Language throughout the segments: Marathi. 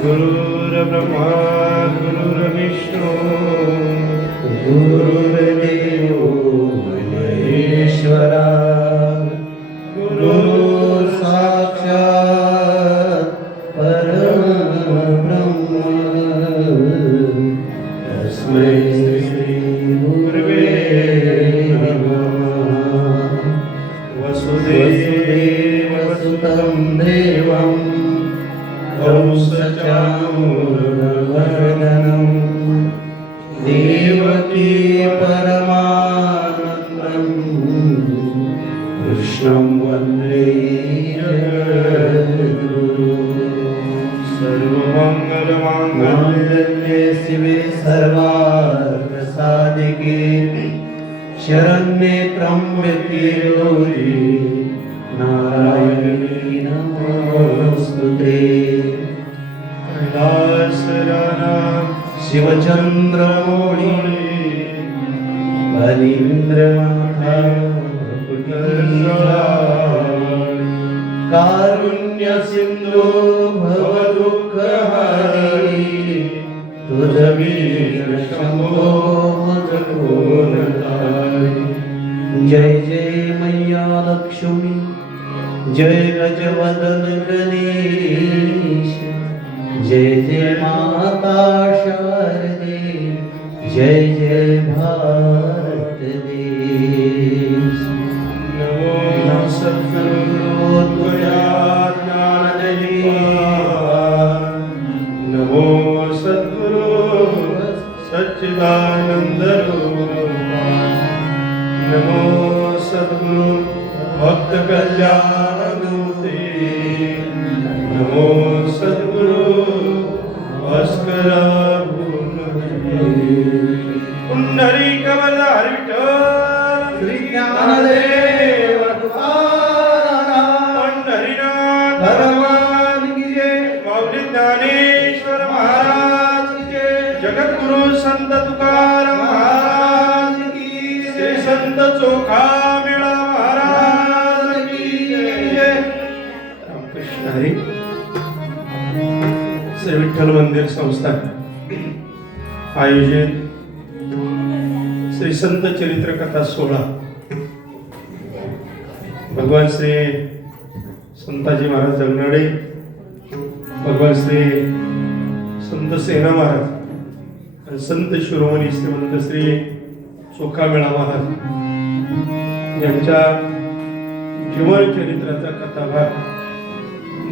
गुरुर्ब्रह्मा गुरुर्विष्णू गुरुर्देवो महेश्वरा गुरुर् साक्षात् परब्रह्म तस्मै श्री गुरवे नमः। वसुदेवसुतं देवं कंसचाणूरमर्दनं देवकी परमानन्दं कृष्णं वन्दे जगद्गुरुं। सर्वमङ्गलमाङ्गल्ये शिवे सर्वार्थसाधिके शरण्ये त्र्यम्बके गौरी नारायणी नमोस्तुते। शिवचंद्रमौळी बलींद्रनाथा कारुण्य सिंधू भवदुःखहारी तुझवीर शंभो मजकोनतारी। जय जय मैया लक्ष्मी जय गजवदन गणेश जय जय माता शारदे जय जय भारत देश। नमो सद्गुरो तुझ्या ज्ञानदीपा नमो सद्गुरो सच्चिदानंद रूपा नमो सद्गुरो भक्त कल्याण मूर्ती नमो सद्गुरो भास्करा पुंडरीक वरदार विठ्ठल श्री ज्ञानदेव तुकाराम पंढरीनाथ भगवान की जय। माऊली ज्ञानेश्वर महाराज की जय। जगद्गुरु संत तुकाराम महाराज की जय। संत चोखा मेळा महाराज की जय। रामकृष्ण हरी। श्री विठ्ठल मंदिर संस्थान आयोजित श्री संत चरित्र कथा 16 भगवान श्री संताजी महाराज जगनाडे भगवान श्री संत सेना महाराज आणि संत शिरोमणी श्रीमंत श्री चोखा मेळा महाराज यांच्या जीवन चरित्राचा कथाभाग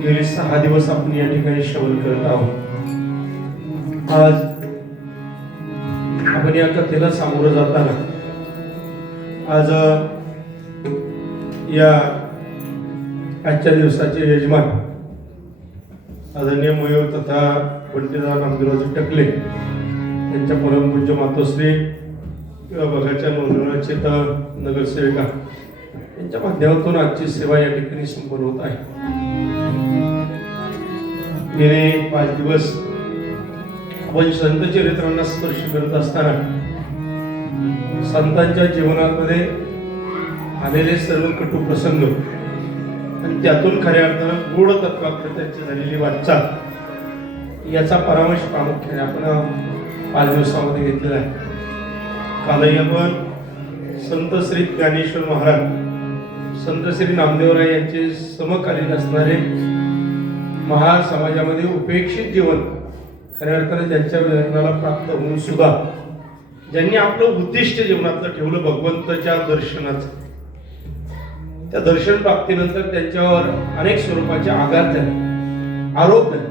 गेली 6 दिवस आपण या ठिकाणी श्रवण करत आहोत। आज आपण या कथेला सामोरं जाताना आज या आजच्या दिवसाचे यजमान आदरणीय मयूर तथा पंडितराव नामदेवजी टकले यांच्या परमपूज्य मातोश्री किंवा बघाच्या नोंदवण्याचे नगरसेविका यांच्या माध्यमातून आजची सेवा या ठिकाणी संपन्न होत आहे। गेले 5 दिवस आपण संत चरित्रांना स्पर्श करत असताना संतांच्या जीवनामध्ये आलेले सर्व कटू प्रसंग आणि त्यातून खऱ्या अर्थानं गूढ तत्वाकडे त्यांची झालेली वाटचाल याचा परामर्श प्रामुख्याने आपण 5 दिवसामध्ये घेतलेला आहे। कालही आपण संत श्री ज्ञानेश्वर महाराज संत श्री नामदेवराय यांचे समकालीन असणारे महासमाजामध्ये उपेक्षित जीवन खऱ्या अर्थाने ज्यांच्या जीवनाला प्राप्त होऊन सुद्धा ज्यांनी आपलं उद्दिष्ट जीवनातलं ठेवलं भगवंताच्या दर्शनाचं, त्या दर्शन प्राप्तीनंतर त्यांच्यावर अनेक स्वरूपाचे आघात झाले, आरोप झाले,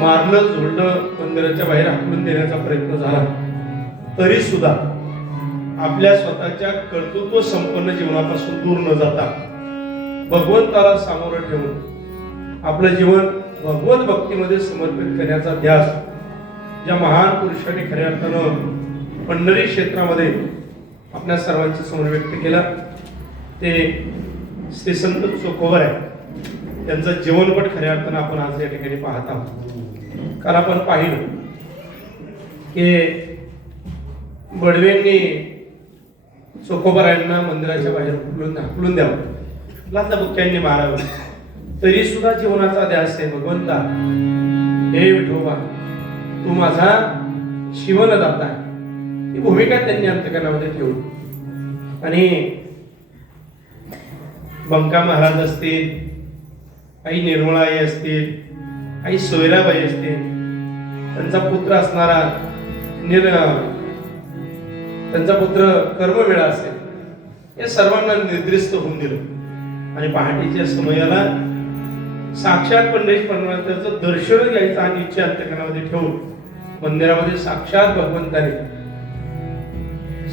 मारलं झोडलं मंदिराच्या बाहेर हाकलून देण्याचा प्रयत्न झाला, तरी सुद्धा आपल्या स्वतःच्या कर्तृत्व संपन्न जीवनापासून दूर न जाता भगवंताला सामोरं ठेवून आपलं जीवन भगवत भक्तीमध्ये समर्पित करण्याचा ध्यास ज्या महान पुरुषाने खऱ्या अर्थानं पंढरी क्षेत्रामध्ये आपल्या सर्वांच्या समोर व्यक्त केला ते श्री संत चोखोबर आहे. त्यांचं जीवनपट खऱ्या अर्थानं आपण आज या ठिकाणी पाहत आहोत. कारण आपण पाहिलं की बडवेंनी चोखोबरायांना मंदिराच्या बाहेर हाकलून द्यावं, लाथाबुक्क्यांनी मारावं, तरी सुद्धा जीवनाचा ध्यास आहे भगवंता, हे विठोबा तू माझा शिवनदाता आहे. ही भूमिका त्यांनी अंतकरणामध्ये ठेवली. आणि बंका महाराज असतील, आई निर्मळाई असतील, आई सोयराबाई असतील, त्यांचा पुत्र असणारा त्यांचा पुत्र कर्मवेळा असेल, या सर्वांना निर्दिष्ट होऊन दिलं आणि पहाटेच्या समयाला साक्षात पंढरीश परमात्म्याचं दर्शन घ्यायचं आणि इच्छा अंतकरणामध्ये ठेवून मंदिरामध्ये साक्षात भगवंताने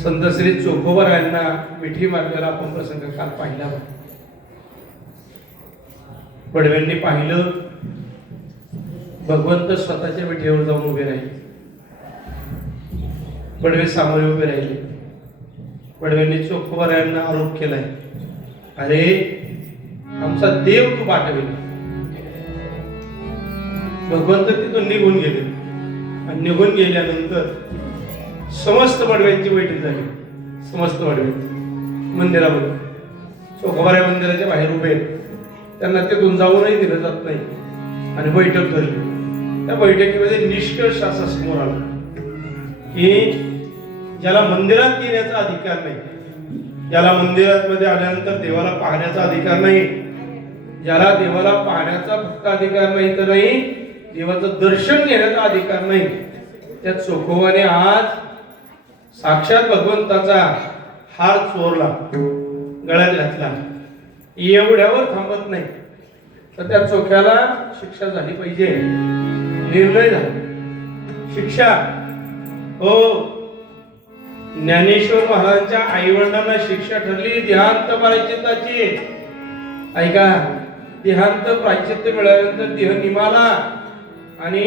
संत श्री चोखोबर यांना मिठी मारलेला आपण प्रसंग काल पाहिला. बडव्यांनी पाहिलं भगवंत स्वतःच्या मिठीवर जाऊन उभे राहिले. बडवे सामोरे उभे राहिले. बडव्यांनी चोखोबर यांना आरोप केलाय, अरे आमचा देव तू पाठविला. भगवंत तिथून निघून गेले आणि निघून गेल्यानंतर समस्त बडव्यांची बैठक झाली. समस्त बडवे मंदिरामध्ये चोखोबाऱ्या मंदिराच्या बाहेर उभे, त्यांना तिथून जाऊनही दिलं जात नाही आणि बैठक धरली. त्या बैठकीमध्ये निष्कर्ष असा समोर आला की ज्याला मंदिरात येण्याचा अधिकार नाही, ज्याला मंदिरात मध्ये आल्यानंतर देवाला पाहण्याचा अधिकार नाही, ज्याला देवाला पाहण्याचा फक्त अधिकार नाही तर नाही देवाचं दर्शन घेण्याचा अधिकार नाही, त्या चोखोबाने आज साक्षात भगवंताचा हार चोरला, गळ्यात घातला. एवढ्यावर थांबत नाही तर त्या चोख्याला शिक्षा झाली पाहिजे. निर्णय झाला शिक्षा. हो, ज्ञानेश्वर महाराजांच्या आई वडिलांना शिक्षा ठरली देहांत प्रायश्चित्ताची. ऐका, देहांत प्रायश्चित्त मिळाल्यानंतर देह निमाला आणि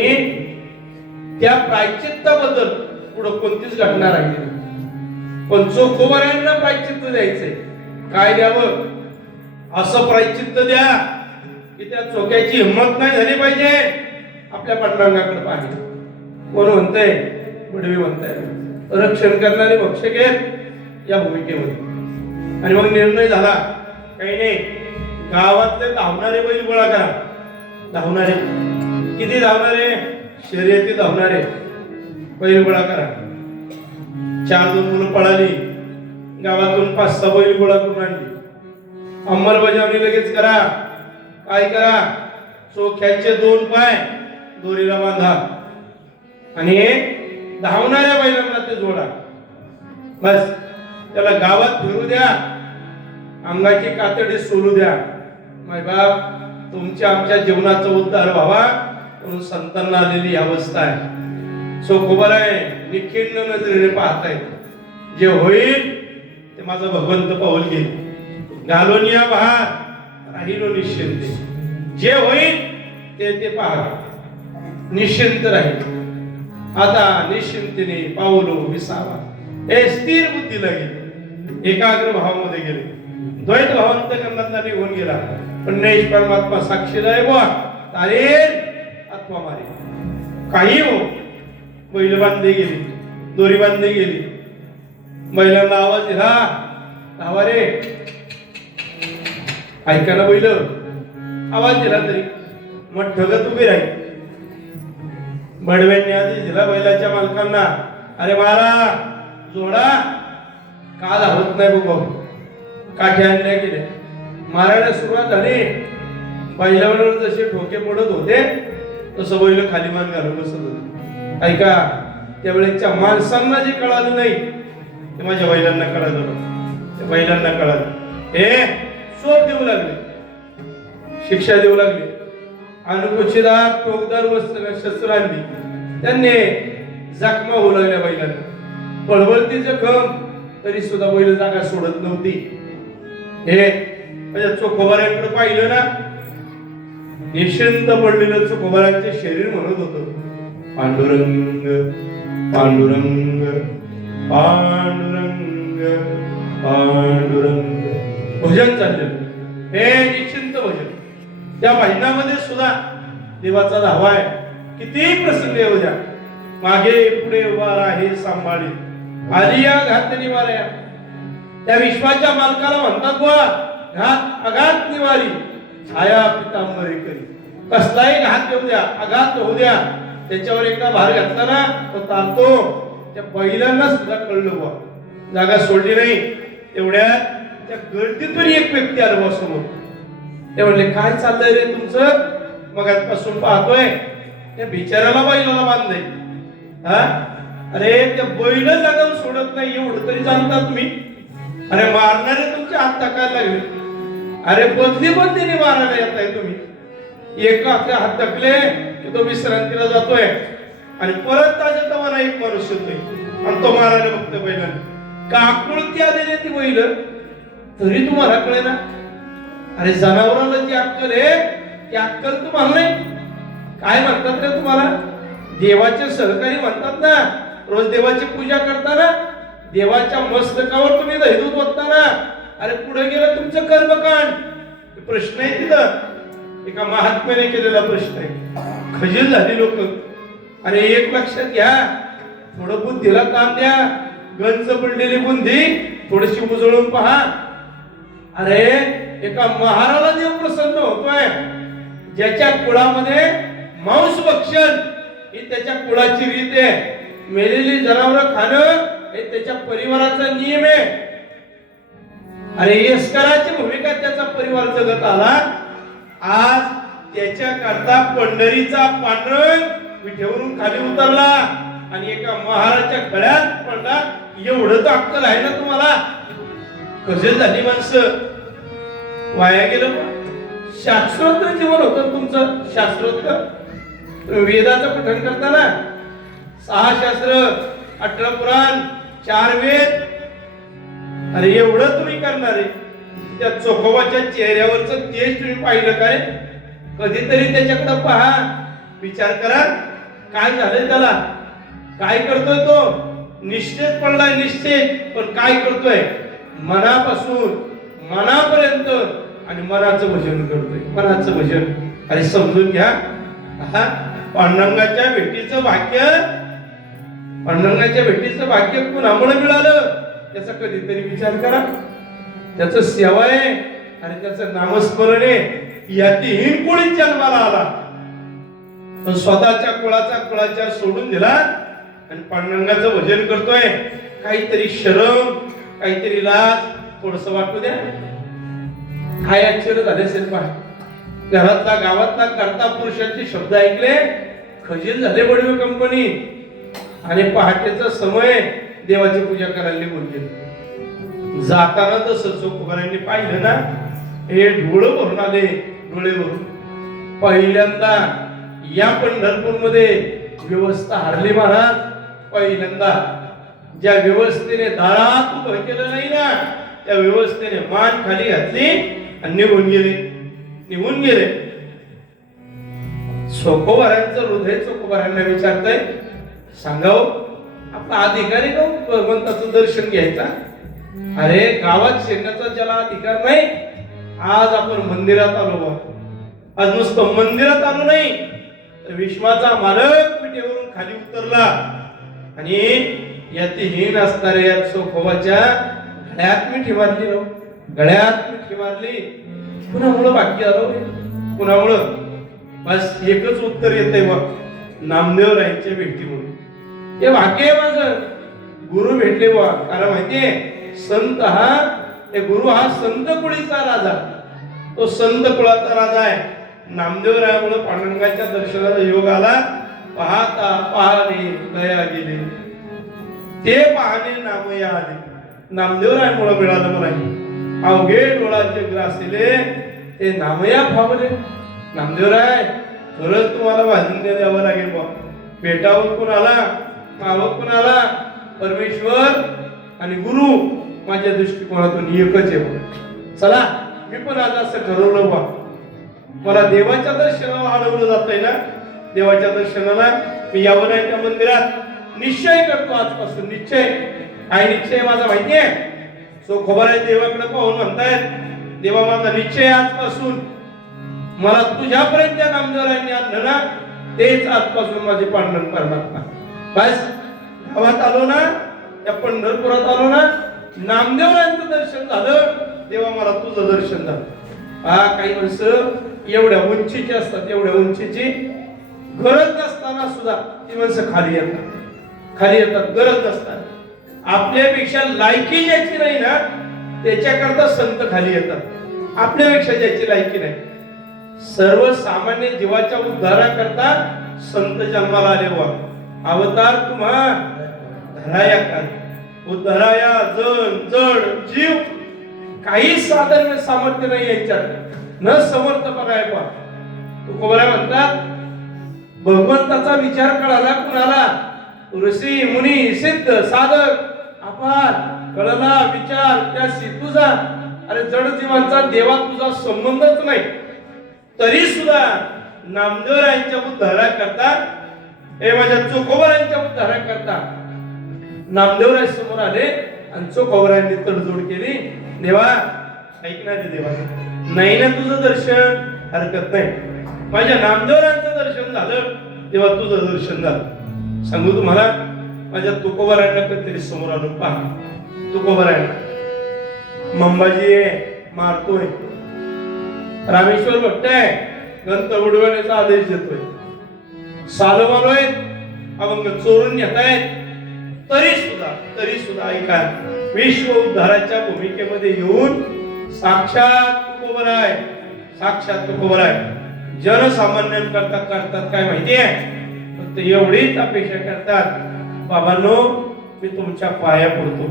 त्या प्रायश्चित्ताबद्दल पुढे कोणतीच घटना राहिली नाही. पण चोखोबाऱ्यांना प्रायश्चित्त द्यायचंय. काय द्यावं? असं प्रायश्चित्त द्या की त्या चोख्याची हिंमत नाही झाली पाहिजे आपल्या पांडुरंगाकडे पाहणे. कोण म्हणतंय? बडवे म्हणताय. रक्षण करणारे भक्षक या भूमिकेमध्ये. आणि मग निर्णय झाला, काही नाही, गावातले धावणारे बैल गोळा करा. धावणारे किती? धावणारे शर्यती धावणारे बैल गोळा करा. 4 मुलं पळाली, गावातून 5-6 बैल गोळा करून आणली. अंमलबजावणी लगेच करा. काय करा? चोख्याचे 2 पाय दोरीला बांधा आणि धावणाऱ्या बैलांना ते जोडा. बस त्याला गावात फिरू द्या, अंगाची कातडी सोलू द्या. माय बाप, तुमच्या आमच्या जीवनाचा उद्धार व्हावा म्हणून संतांना आलेली ही अवस्था आहे. चोखोबर आहे, निखिन्न नजरेने पाहताय. जे होईल ते माझा भगवंत पाऊल घेईल. घालून या बहार राहिलो निश्चिंत. जे होईल ते पहा, निश्चिंत राहील. आता निश्चिंतीने पाऊलो विसावा. हे स्थिर बुद्धी लागेल, एकाग्र भावामध्ये गेले. द्वैत भावांत करण्याचा निघून गेला. पण नैश परमात्मा साक्षीला आहे बुवा, तारेल अथवा मारे काही हो. बैल बांधली गेली, दोरी बांधली गेली. बैलांना आवाज दिला, धावा रे. ऐकायला बैल आवाज दिला तरी मग ठगत उभी राहील. बडव्यांनी आधी दिला बैलाच्या मालकांना, अरे मारा, जोडा. का धावत नाही बघ. काठ्या आणल्या गेल्या, मारायला सुरुवात झाली. बैलावर जसे ठोके पडत होते तसं बैल खाली मान घालून बसत होते. ऐका, त्यावेळेच्या माणसांना जे कळालं नाही ते माझ्या बैलांना कळालं. त्या बैलांना कळालं. हे चोप देऊ लागले, शिक्षा देऊ लागले. अनुकुचीदार टोकदार शस्त्र आणली. त्यांनी जखमा होऊ लागल्या बैलांना. पळवळती जखम तरी सुद्धा बैल जागा सोडत नव्हती. हे म्हणजे चोखोबाऱ्यांकडे पाहिलं ना, निश्चिंत पडलेलं चोखोबाऱ्यांचे शरीर म्हणत होतं, पांडुरंग पांडुरंग पांडुरंग पांडुरंग. भजन चाललेलं, हे निश्चिंत भजन. त्या भजनामध्ये सुद्धा देवाचा धावा आहे. किती प्रसंग येऊ द्या, मागे पुढे उभा राही सांभाळी, आली या घात निवाऱ्या. त्या विश्वाच्या मालकाला म्हणतात बुवा, घात अघात निवारी छाया पितांबरी करी. कसलाही घात येऊ द्या, अघात होऊ द्या, त्याच्यावर एकदा भार घातला ना तो तारतो. त्या बैलांना सुद्धा कळलं बुवा, जागा सोडली नाही. तेवढ्या त्या गर्दीतून एक व्यक्ती आला समोर. ते म्हणले, काय चाललंय रे तुमचं? मग आजपासून पाहतोय त्या बिचाराला बैलाला बांधलंय. हा, अरे त्या बैल जागा सोडत नाही एवढं तरी जाणता तुम्ही. अरे मारणारे तुमचे हात टाकायला लागले. अरे बदली बदलीने मारायला येत आहे तुम्ही. एक आपल्या हात टाकले की तो विश्रांतीला जातोय आणि परत ताज्या तवाना एक माणूस येतोय आणि तो मारायला बघतोय बैलाने. काकुळती आलेली ती बैल, तरी तुम्हाला कळे ना. अरे जनावराला जी अक्कल आहे ती अक्कल तुम्हाला नाही. काय म्हणतात रे तुम्हाला? देवाचे सहकारी म्हणतात ना. रोज देवाची पूजा करताना देवाच्या मस्तकावर तुम्ही दहीदूध ओतताना, अरे पुढे गेलं तुमचं कर्मकांड. प्रश्न आहे तिथं, एका महात्म्याने केलेला प्रश्न आहे. खजील झाली लोक. अरे एक लक्षात घ्या, थोडं बुद्धीला काम द्या. गंज पडलेली बुंदी थोडीशी उजळून पहा. अरे एका महाराला देव प्रसन्न होतोय, ज्याच्या कुळामध्ये मांस भक्षण ही त्याच्या कुळाची रीत आहे. मेलेली जनावर खाणं हे त्याच्या परिवाराचा नियम आहे. अरे येसकराची भूमिका त्याचा परिवार जगत आला. आज त्याच्या करता पंढरीचा पांडुरंग विठेवरून खाली उतरला आणि एका महाराच्या गळ्यात पडला. एवढं तर अक्कल आहे ना तुम्हाला? कसे झाली माणसं, वाया गेलं. शास्त्रोक्त जीवन होतं तुमचं. शास्त्रोक्त वेदाचं पठण करताना 6 शास्त्र, 18 पुराण, 4 वेद. अरे एवढं तुम्ही करणारे, त्या चोखोबाच्या चेहऱ्यावरचं तेज तुम्ही पाहिलं का रे? कधीतरी त्याच्याकडे पहा, विचार करा काय झालंय त्याला, काय करतोय तो. निश्चय पडलाय निश्चय, पण काय करतोय? मनापासून मनापर्यंत आणि मनाचं भजन करतोय, मनाचं भजन. अरे समजून घ्या, पांडुरंगाच्या भेटीचं भाग्य, पांडुरंगाच्या भेटीचं भाग्य कुणामुळे मिळालं त्याचा कधीतरी विचार करा. त्याचं सेवा आहे आणि त्याचं नामस्मरण आहे. यातीहीन कोणी जन्माला आला पण स्वतःच्या कुळाचा सोडून दिला आणि पांडुरंगाचं भजन करतोय. काहीतरी शरम, काहीतरी लाज थोडस वाटू द्या. काय आश्चर्य झाले असेल पहा. घरातला गावातला करता पुरुषांचे शब्द ऐकले, खजील झाले बडवे कंपनी. आणि पहाटेचा समय देवाची पूजा करायला निघून गेले. जाताना तसं चोखोबाऱ्यांनी पाहिलं ना, हे डोळं भरून आले, डोळे भरून. पहिल्यांदा या पंढरपूर मध्ये व्यवस्था हरली महाराज. पहिल्यांदा ज्या व्यवस्थेने दारात उभं केलं नाही ना, त्या व्यवस्थेने मान खाली घातली आणि निघून गेले. चोखोबाऱ्यांचं हृदय चोखोबाऱ्यांना विचारतंय, सांगाव आपला अधिकारी का भगवंताचं दर्शन घ्यायचा? अरे गावात शिरण्याचा ज्याला अधिकार नाही, आज आपण मंदिरात आलो. आज नुसतं मंदिरात आलो नाही, तर विश्वाचा मालक पिठेवरून खाली उतरला आणि यतिहीन असणाऱ्या या चोखोबाच्या गळ्यात मिठी मारली. गळ्यात मिठी मारली. कुणामुळं भाग्य आलं? कुणामुळं? बस एकच उत्तर येतंय बघ, नामदेवरायांच्या भेटीमुळे. हे भाग्य आहे माझं, गुरु भेटले बा. कारण माहितीये, संत हे गुरु हा संत कुळीचा राजा, तो संत कुळाचा राजा आहे. नामदेवरायामुळे पांडुरंगाच्या दर्शनाचा योग आला. पाहता पाहणे दया गेले, ते पाहणे नामया आले. नामदेवरायामुळे मिळालं मला. अवघे डोळाचे ग्रासिले ते नामया फावले. नामदेवराय खरंच तुम्हाला वाजून द्यावं लागेल बा. भेटावं कोणाला, पाहावं कोणाला? परमेश्वर आणि गुरु माझ्या दृष्टिकोनातून एकच आहे. चला मी पण आज असं ठरवलं बा, मला देवाच्या दर्शनाला हलवलं जातंय ना, देवाच्या दर्शनाला मी यावनाच्या मंदिरात निश्चय करतो आजपासून. निश्चय काय निश्चय माझा माहितीये? सो खबर आहे देवाकडे पाहून म्हणतायत, देवा माझा निश्चय आजपासून मला तुझ्यापर्यंत त्या नामदेवरायांनी आणलं ना, तेच आजपासून माझे पांडुरंग परमात्मा. बस गावात आलो ना, त्या पंढरपुरात आलो ना, नामदेवरायांचं दर्शन झालं, तेव्हा मला तुझं दर्शन झालं. हा काही माणसं एवढ्या उंचीची असतात, एवढ्या उंचीची गरज नसताना सुद्धा ती माणसं खाली येतात गरज नसताना. आपल्यापेक्षा लायकी ज्याची नाही ना, त्याच्याकरता संत खाली येतात. आपल्यापेक्षा ज्याची लायकी नाही, सर्वसामान्य जीवाच्या उद्धाराकरता संत जन्माला आले वा. अवतार तुम्हा धराया काय उद्धाराया जन जड जीव, काही साधन सामर्थ्य नाही यांच्यात, न समर्थपणा आहे. पा तुकोबरा म्हणतात, भगवंताचा विचार कळाला कुणाला? ऋषी मुनी सिद्ध साधक अपार कळला विचार त्याशी तुझा. अरे जड जीवांचा देवा तुझा संबंधच नाही, तरी सुद्धा नामदेवरायांच्या उद्धारा करता, हे माझ्या चोखोबरांच्या उद्धारा करता नामदेवराय समोर आले आणि चोखोबरांनी तडजोड केली. देवा ऐकणार देवा, नाही ना तुझं दर्शन, हरकत नाही. माझ्या नामदेवरांचं दर्शन झालं तेव्हा तुझं दर्शन झालं. सांगू तुम्हाला, माझ्या तुकोबरांना कधीतरी समोर आणून पहा. तुकोबरांना मंबाजी मारतोय, रामेश्वर भट्ट आहे ग्रंथ उडवण्याचा आदेश देतोय, सालवालोय अभंग चोरून येत आहेत, तरी सुद्धा ऐका, विश्व उद्धाराच्या भूमिकेमध्ये येऊन साक्षात तुकोबराय जनसामान्यांकरता करतात काय माहितीये? फक्त एवढीच अपेक्षा करतात, बाबांनो मी तुमच्या पाया पडतो.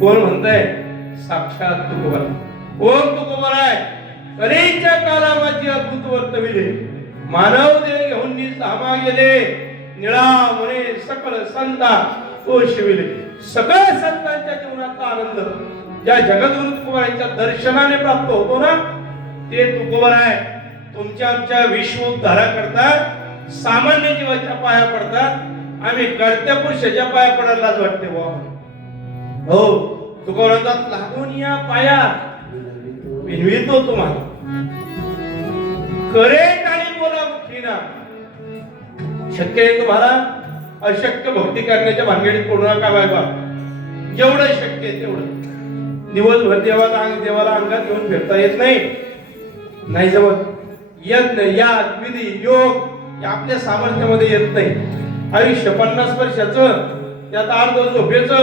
कोण म्हणताय? साक्षात तुकोबराय. कोण तुकोबराय? कलेच्या काला माझी अद्भुत वर्तविले, मानव देह घेऊन सामा गेले, निळा म्हणे सकळ संता शिविले. सकळ संतांच्या जीवनाचा आनंद ज्या जगद्गुरु तुकोबरायांच्या दर्शनाने प्राप्त होतो ना, ते तुकोबराय तुमच्या आमच्या विश्व उद्धारा करतात, सामान्य जीवाच्या पाया पडतात. आम्ही कर्त्या पुरुषाच्या पाया पडायला लाज वाटते बुवा. हो तुकोबरांचा लागून या पाया विनवितो तुम्हाला, करे काही बोला मुखीना. शक्य आहे तुम्हाला अशक्य भक्ती करण्याच्या भानगडीत पडू नका बाबा. जेवढं शक्य आहे तेवढं. दिवसभर देवाला अंगात घेऊन फिरता येत नाही जमत. यज्ञ याग विधी योग आपल्या सामर्थ्यामध्ये येत नाही. आयुष्य 50 वर्षाचं, त्यात अर्ध झोपेचं,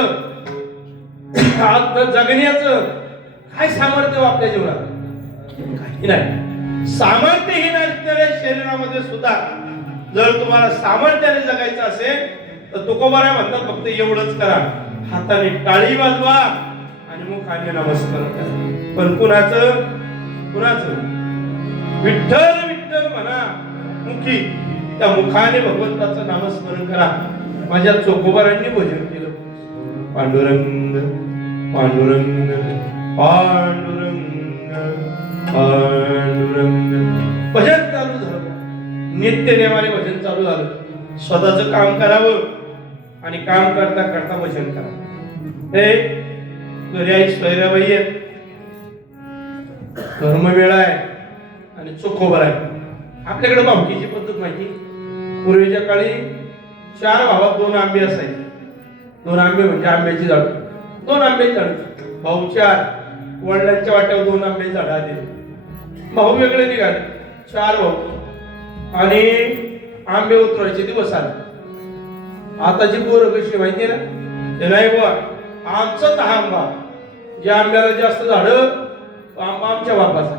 अर्ध जगण्याचं काय सामर्थ्य आपल्या जीवनात? काही नाही. सामर्थ्यहीन असणाऱ्या शरीरामध्ये सुद्धा जर तुम्हाला सामर्थ्याने जगायचं असेल तर तुकोबराय म्हणतात फक्त एवढंच करा, हाताने टाळी वाजवा आणि मुखाने नमस्कार करा. पण कुणाचं विठ्ठल विठ्ठल म्हणा मुखी, त्या मुखाने भगवंताचं नामस्मरण करा. माझ्या चोखोबरांनी भजन केलं, पांडुरंग पांडुरंग पांडुरंग पांडुरंग. भजन चालू झालं, नित्य नेमाने भजन चालू झालं. स्वतःचं काम करावं आणि काम करता करता भजन करा. हे घरी आई स्वैराबाई आहेत, धर्मवेळा आहे आणि चोखोबर आहे. आपल्याकडे भावकीची पद्धत माहिती, पूर्वीच्या काळी 4 भावात 2 आंबे असायचे. 2 आंबे म्हणजे आंब्याची झाड, 2 आंब्याची झाड, भाऊ 4. वडिलांच्या वाट्यावर 2 आंब्याची झाड आली, भाऊ वेगळे निघाले, 4 भाऊ आणि आंबे उतरायचे दिवस आले. आताची पोरं कशी माहिती ना, ते नाही बुवा आमचाच हा आंबा, ज्या आंब्याला जास्त झाड आंबा आमच्या बापाचा,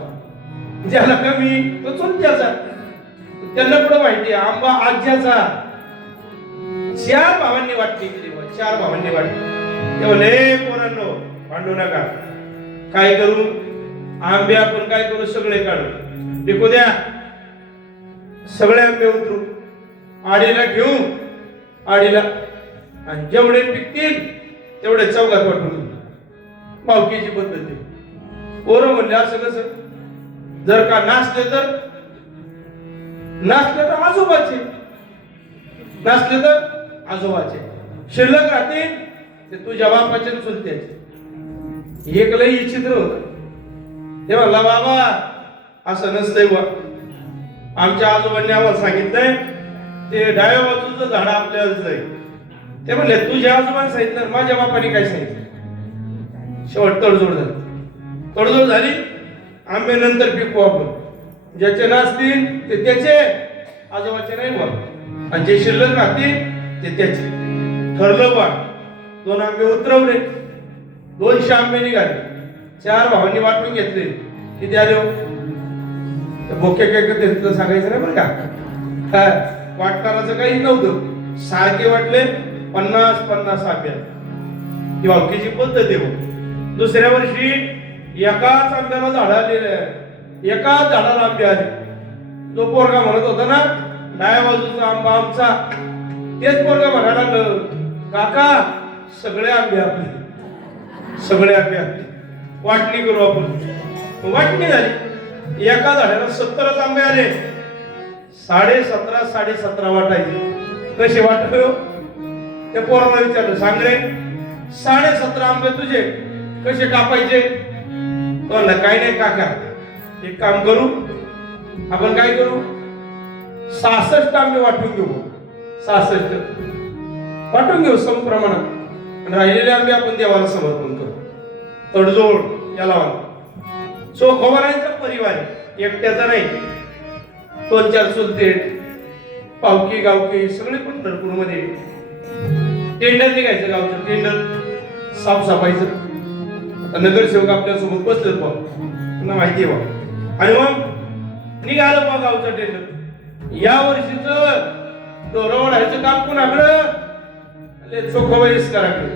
ज्याला कमी तो चुलत्याचा. त्यांना पुढे माहिती आंबा आज्याचा. 4 भावांनी वाटली केली, 4 भावांनी वाटली. तेव्हा लय पोरांनो भांडू नका. काय करू आंबे आपण काय करू, सगळे काढू विकू द्या, सगळे आंबे उतरू, आडीला घेऊ, आडीला आणि जेवढे पिकतील तेवढे चौघात वाटून पावकीची पद्धत आहे. पोरं म्हणले असं कसं, जर का नाचले तर आजोबाचे, नसले तर आजोबाचे, शिल्लक राहतील ते तुझ्या बापाचे चुलत्याचे. एक लई विचित्र होत. ते म्हणला बाबा असं नसतंय बा, आमच्या आजोबांनी आम्हाला सांगितलंय ते डाव्या बाजूचं झाड आपल्याला जाईल. ते म्हणले तुझ्या आजोबांनी सांगितलं, माझ्या बापाने काय सांगितलं. शेवट तडजोड झाली. आंबे नंतर पिकू आपण, ज्याचे नाचतील ते त्याचे, आजोबाचे नाही बा, आणि जे शिल्लक राहतील ते त्याचे. ठरलं बा. 2 आंबे उतरवले, 200 आंबे निघाले. 4 भावांनी वाटून घेतले. किती आले हो? बोके काय सांगायचं नाही बरं का, वाटणाराचं काही नव्हतं. सारखे वाटले 50-50 आंबे. ही वाक्याची पद्धत आहे. दुसऱ्या वर्षी एकाच आंब्याला झाड आलेले, एकाच झाडाला आंबे आले. जो पोरगा म्हणत होता ना डाव्या बाजूचा आंबा आमचा, तेच पोरगा म्हणायला लागलं काका सगळे आंबे आपले, सगळे आंबे आपले, वाटणी करू आपण. वाटणी झाली. एका झाडाला 70 आंबे आले. 17.5 वाटायचे. कसे वाटले हो? त्या पोराला विचारलं, सांग रे 17.5 आंबे तुझे कसे कापायचे? तो म्हणला काही नाही काका, एक काम करू आपण, काय करू 66 आंबे वाटून घेऊ. 66 वाटून घेऊ समप्रमाणात, राहिलेले आंबे आपण देवाला समर्पण करू. तडजोड याला चोखोबारांचा परिवार आहे, एकट्याचा नाही. 2-4 चुलते, पावकी गावकी सगळे पंढरपूरमध्ये. टेंडर निघायचं, गावचं टेंडर साफसफाईचं. नगरसेवक आपल्या सोबत बसलेत बा, त्यांना माहिती आहे बा. आणि मग निघालं बा गावचं टेंडर. या वर्षीच डोरवडायचं काम कोणाकडं? चोखोबाईस कराकडे,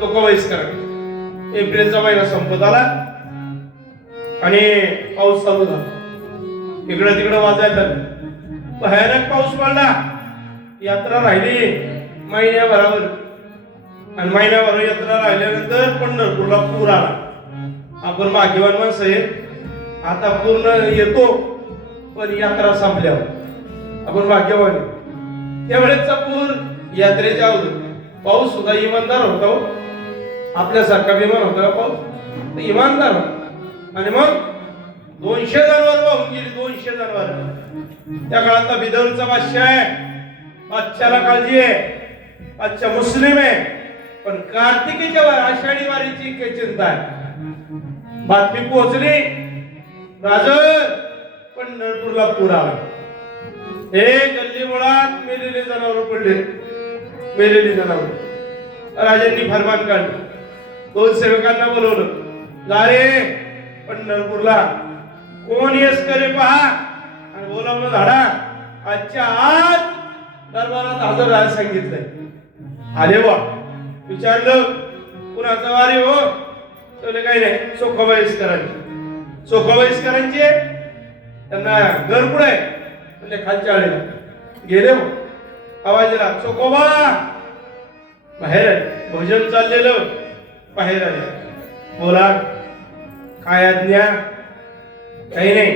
चोखोबाईस कराकडे. एप्रिलचा महिना संपत आला आणि पाऊस चालू झाला. इकडं तिकडं वाजायला भयानक पाऊस पडला. यात्रा राहिली महिन्याभरावर, आणि महिन्याभर यात्रा राहिल्यानंतर पंढरपूरला पूर आला. आपण भाग्यवान माणसं आहे, आता पूर्ण येतो पण यात्रा संपल्यावर आपण भाग्यवान आहे. त्यावेळेसचा पूर यात्रेच्या अगोदर. पाऊस सुद्धा इमानदार होता. आपल्यासारखा विमान होता का पाऊस? इमानदार होता. आणि मग 200 जनावर वाहून गेली. 200 जनावर. त्या काळातला बिदरचा बादशाह आहे. बादशाला काळजी आहे, बादशाह मुस्लिम आहे, पण कार्तिकीच्या वार आषाढी वारीची काही चिंता आहे. बातमी पोहोचली, राज पंढरपूरला पूर आला. हे गल्ली मुळात मेलेले जनावर पडले, मेलेली जनावर. राजांनी फरमान काढलं, 2 सेवकांना बोलवलं, जा रे पंढरपूरला, कोण येस करे पहा, आणि बोलावलं झाडा. आजच्या आज दरबारात हजर राहायला सांगितलंय. आले बा. विचारलं कुणाचा वारी हो? त्याला काही नाही, चोखोबाईसकरांची. चोखोबाईसकरांची त्यांना घर कुठे आहे? म्हणजे खालच्या आळीला गेले. आवाज दिला, चोखोबा बाहेर आहे. भोजन चाललेलं, बाहेर आले. बोला काय आज्ञा? काही नाही.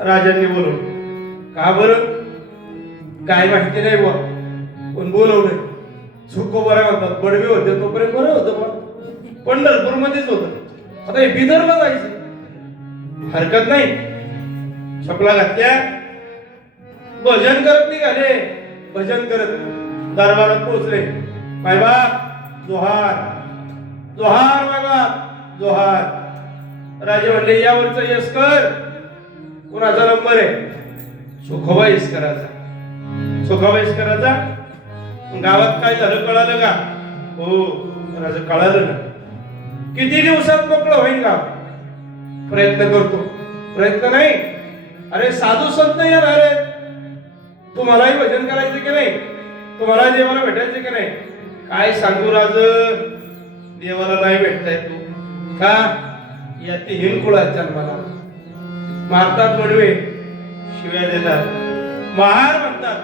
राजांनी बोलवलं. का बरं? काय माहिती नाही बुवा, पण बोलवलं. चोखोबा म्हणतात. बडवे होते तोपर्यंत बरं होतं बा, पंढरपूर मध्येच होत. आता हे बिदरला जायचं हरकत नाही. चपला घातल्या, भजन करत निघाले. भजन करत दरबारात पोहोचले. मायबाप जोहार, जोहार मायबाप जोहार. राजे म्हणले यावरचं यस्कर कुणाचा नंबर आहे? चोखोबा इसकराचा. चोखोबा इसकराचा. गावात काय झालं कळालं का? हो राजा कळालं ना. किती दिवसात मोकळं होईल का? प्रयत्न करतो. प्रयत्न नाही, अरे साधू संत येणार आहेत. तुम्हालाही भजन करायचं की नाही? तुम्हाला देवाला भेटायचं की नाही? काय सांगू राज, देवाला नाही भेटताय तू का? या ते हिंकुळात जन्माला मारतात, बडवे शिव्या देतात, महार म्हणतात,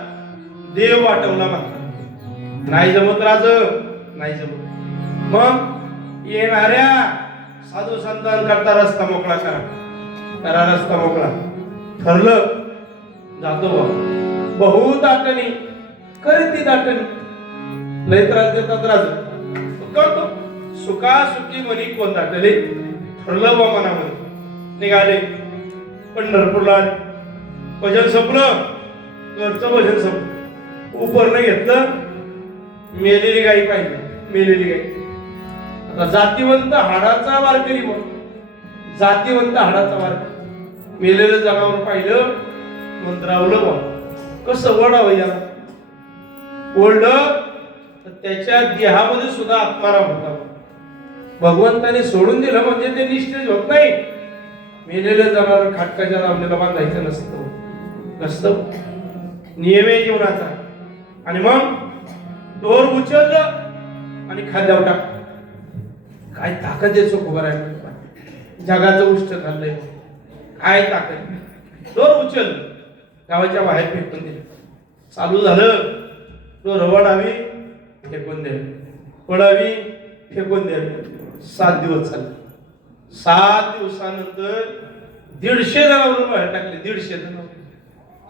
देव वाटवला म्हणतात. नाही जमत राज, नाही जमत. मग येणाऱ्या साधू संतांकरता रस्ता मोकळा करा रस्ता मोकळा. ठरलं जातो बा. बहुत आठवणी करती दाटणी. लय त्रास देतात राजू करतो. सुखासुखी मनी कोण दाटले. ठरलं बा मनामध्ये. निघाले पंढरपूरला. भजन संपलं. घरचं भजन संपलं. उपरनं घेतलं. मेलेली गाई पाहिजे. मेलेली गाई. आता जातीवंत हाडाचा वारकरी मग. जातीवंत हाडाचा वारकरी. मेलेलं जनावर पाहिलं. मंत्रावलं बा. कसं वडावं याला. ओढलं तर त्याच्या देहामध्ये सुद्धा आत्माराम होता. भगवंताने सोडून दिलं म्हणजे ते निश्चित होत नाही. मेलेलं जनावर खाटकाच्या लावलेला बांधायचं नसतं. नियम आहे जीवनाचा. आणि मग दोर उचललं आणि खाद्यावर टाक. काय ताकद आहे चोख राहिलं. जगाचं उष्ट खाल्लंय. काय ताकद. दोर उचललं. गावाच्या बाहेर फेकून दिलं. चालू झालं. तो रवडावी फेकून दिलं. पडावी फेकून दिलं. 7 दिवस चालले. 7 दिवसानंतर 150 जनावर बाहेर टाकले. 150 जनावर.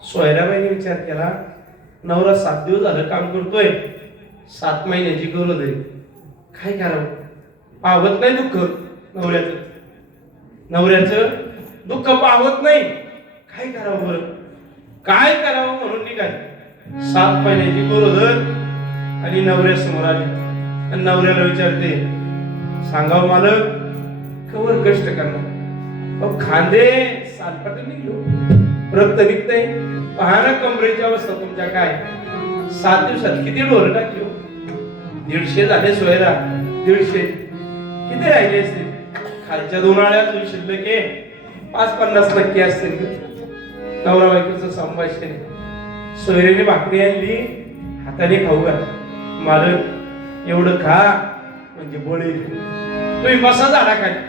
सोयराबाईने विचार केला नवरा 7 दिवस झालं काम करतोय. 7 महिन्याची गरज आहे. काय करावं. पावत नाही दुःख नवऱ्याचं दुःख पावत नाही. काय करावं बरं. काय करावं म्हणून निघाले. 7 महिन्याची गरोदर आणि नवऱ्यासमोर आली. आणि नवऱ्याला विचारते सांगावं मालक कवर कष्ट करणार. खांदे सालपाट निघलो. रक्त निघतंय. पहा ना कमरेची अवस्था तुमच्या काय. 7 दिवसात किती ढोर टाकली. 150 झाले सोयरा. 150 किती राहिले असतील. खालच्या 2 आळ्यात शिल्लक 5-50 टक्के असतील. नवरा बायकोचं संभाषण. सोयरीने भाकरी आणली. हाताने खाऊ घाल. मालक एवढं खा म्हणजे बळी. तुम्ही बसा झाडा खाली.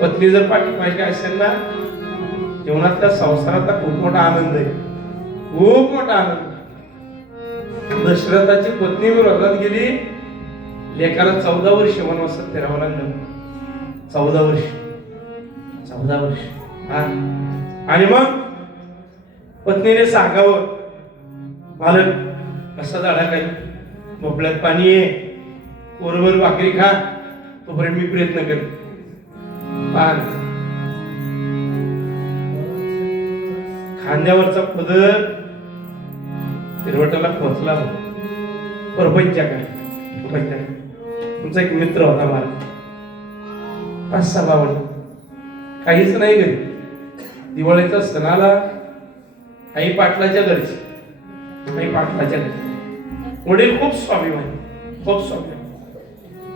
पत्नी जर पाठीपाहिजे असेल ना जीवनातल्या संसाराचा खूप मोठा आनंद आहे. खूप मोठा आनंद. दशरथाची पत्नी विरोधात गेली. लेकाला 14 वर्ष वनवासात फिरावं लागलं. 14 वर्ष. हा. आणि मग पत्नीने सांगावं मालक कसा झाडा काही भोपळ्यात पाणी आहे. बरोबर भाकरी खा तोपर्यंत मी प्रयत्न करते. खांद्यावरचा पदर हिरवटाला पोचला. तुमचा एक मित्र होता मला. 5-6 भावंड. काहीच नाही घरी. दिवाळीचा सण आला. आई पाटलाच्या घरची. वडील खूप स्वाभिमानी.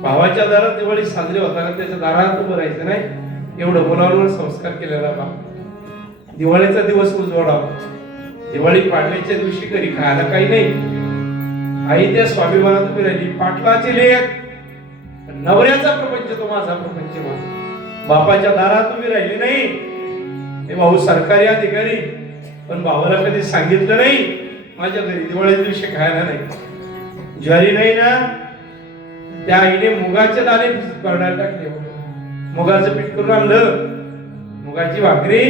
भावाच्या दारात दिवाळी साजरी होताना त्याच्या दारात उभं राहायचं नाही. एवढं मुलांवर संस्कार केलेला बा. दिवाळीचा दिवस उजवडावा. दिवाळी पाडव्याच्या दिवशी घरी खायला काही नाही. आई त्या स्वाभिमानात उभी राहिली. पाटलाची लेक. नवऱ्याचा प्रपंच तो माझा प्रपंच. बापाच्या दारात उभी राहिली नाही. हे भाऊ सरकारी अधिकारी. पण भावाला कधी सांगितलं नाही माझ्या घरी दिवाळीच्या दिवशी खायला नाही. ज्वारी नाही ना त्या आईने मुगाचे दाणे करण्यात टाकले. मुगाचं पीठ करून आणलं. मुगाची भाकरी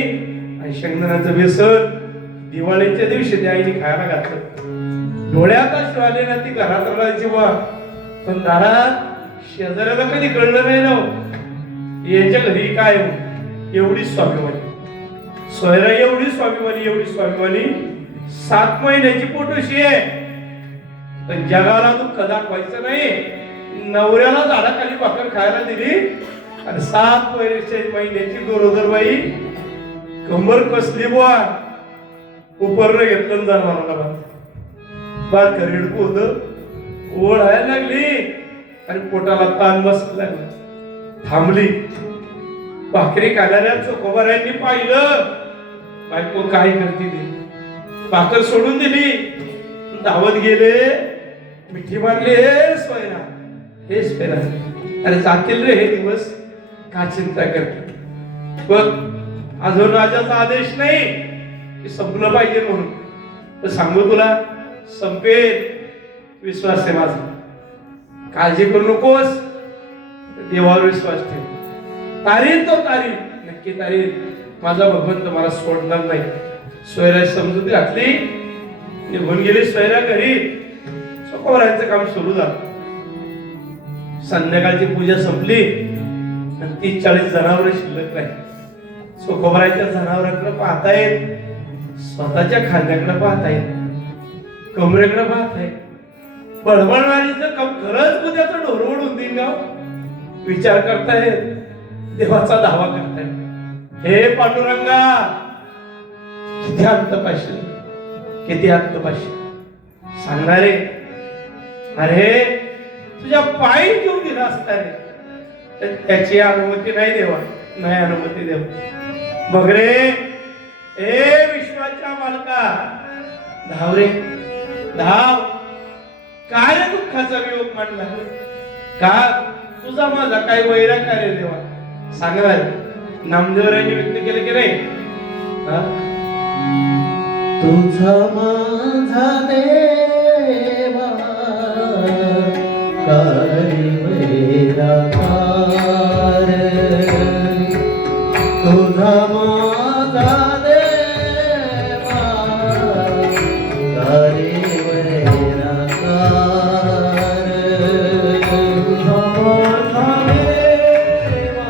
आणि शेंगदाण्याचं बेसन दिवाळीच्या दिवशी त्या आईने खायला घातलं. डोळ्यात अश्रू आले ना ती घरात रडायची बा. पण दारात शेजाऱ्याला कधी कळलं नाही ना यांच्या घरी काय. एवढी स्वाभिमानी सोयरा. एवढी स्वाभिमानी 7 महिन्याची पोटोशी आहे. पण जगाला दुःख दाखवायचं नाही. नवऱ्याला झाडाखाली भाकर खायला दिली आणि 7 महिन्याची गरोदर बाई कंबर कसली बुवा. उपरनं घेतलं जनावराला बात करीडकू होत. ओढायला लागली आणि पोटाला ताण बसायला लागला. थांबली. भाकरी खाणाऱ्या चोखोबाऱ्यांनी पाहिलं बायको काय करते ते. भाकर सोडून दिली. धावत गेले. मिठी मारली. हे सोयरा अरे जातील रे हे दिवस. का चिंता करते. बघ अजून राजाचा आदेश नाही की संपलं पाहिजे म्हणून. तर सांगू तुला संपेल. विश्वास आहे माझा. काळजी करू नकोस, देवावर विश्वास ठेव. तारील तो तारील, नक्की तारील. माझा भगवंत मला सोडणार नाही. सोयरा समजूत घातली, निघून गेली सोयरा घरी. चोखोबरायचं काम सुरू झालं. संध्याकाळची पूजा संपली आणि 30-40 जनावर शिल्लक राहील. चोखोबरायच्या जनावरांकडे पाहतायत, स्वतःच्या खांद्याकडे पाहतायत, कमरेकडे पाहतायत. बडबडणारीचं काम खरंच उद्याचं ढोरवड होतील गाव विचार करतायत, देवाचा दावा करतायत. हे पांडुरंगा, किती अंत पाशील, किती अंत पाशील. सांगणारे, अरे तुझ्या पायी जीव दिला असता रे, तर त्याची अनुमती नाही देवा, नाही अनुमती देव. बघ रे, ए विश्वाच्या मालका, धाव रे धाव. काय रे दुःखाचा वियोग मांडला का? तुझा माझा काय वैराग का रे देवा? सांगणार. नामदेवरायांनी व्यक्त केले की नाही, तुझा माझा देवा काय वैराकार, तुझा माझा देवा काय वैराकार, तुझा माझा देवा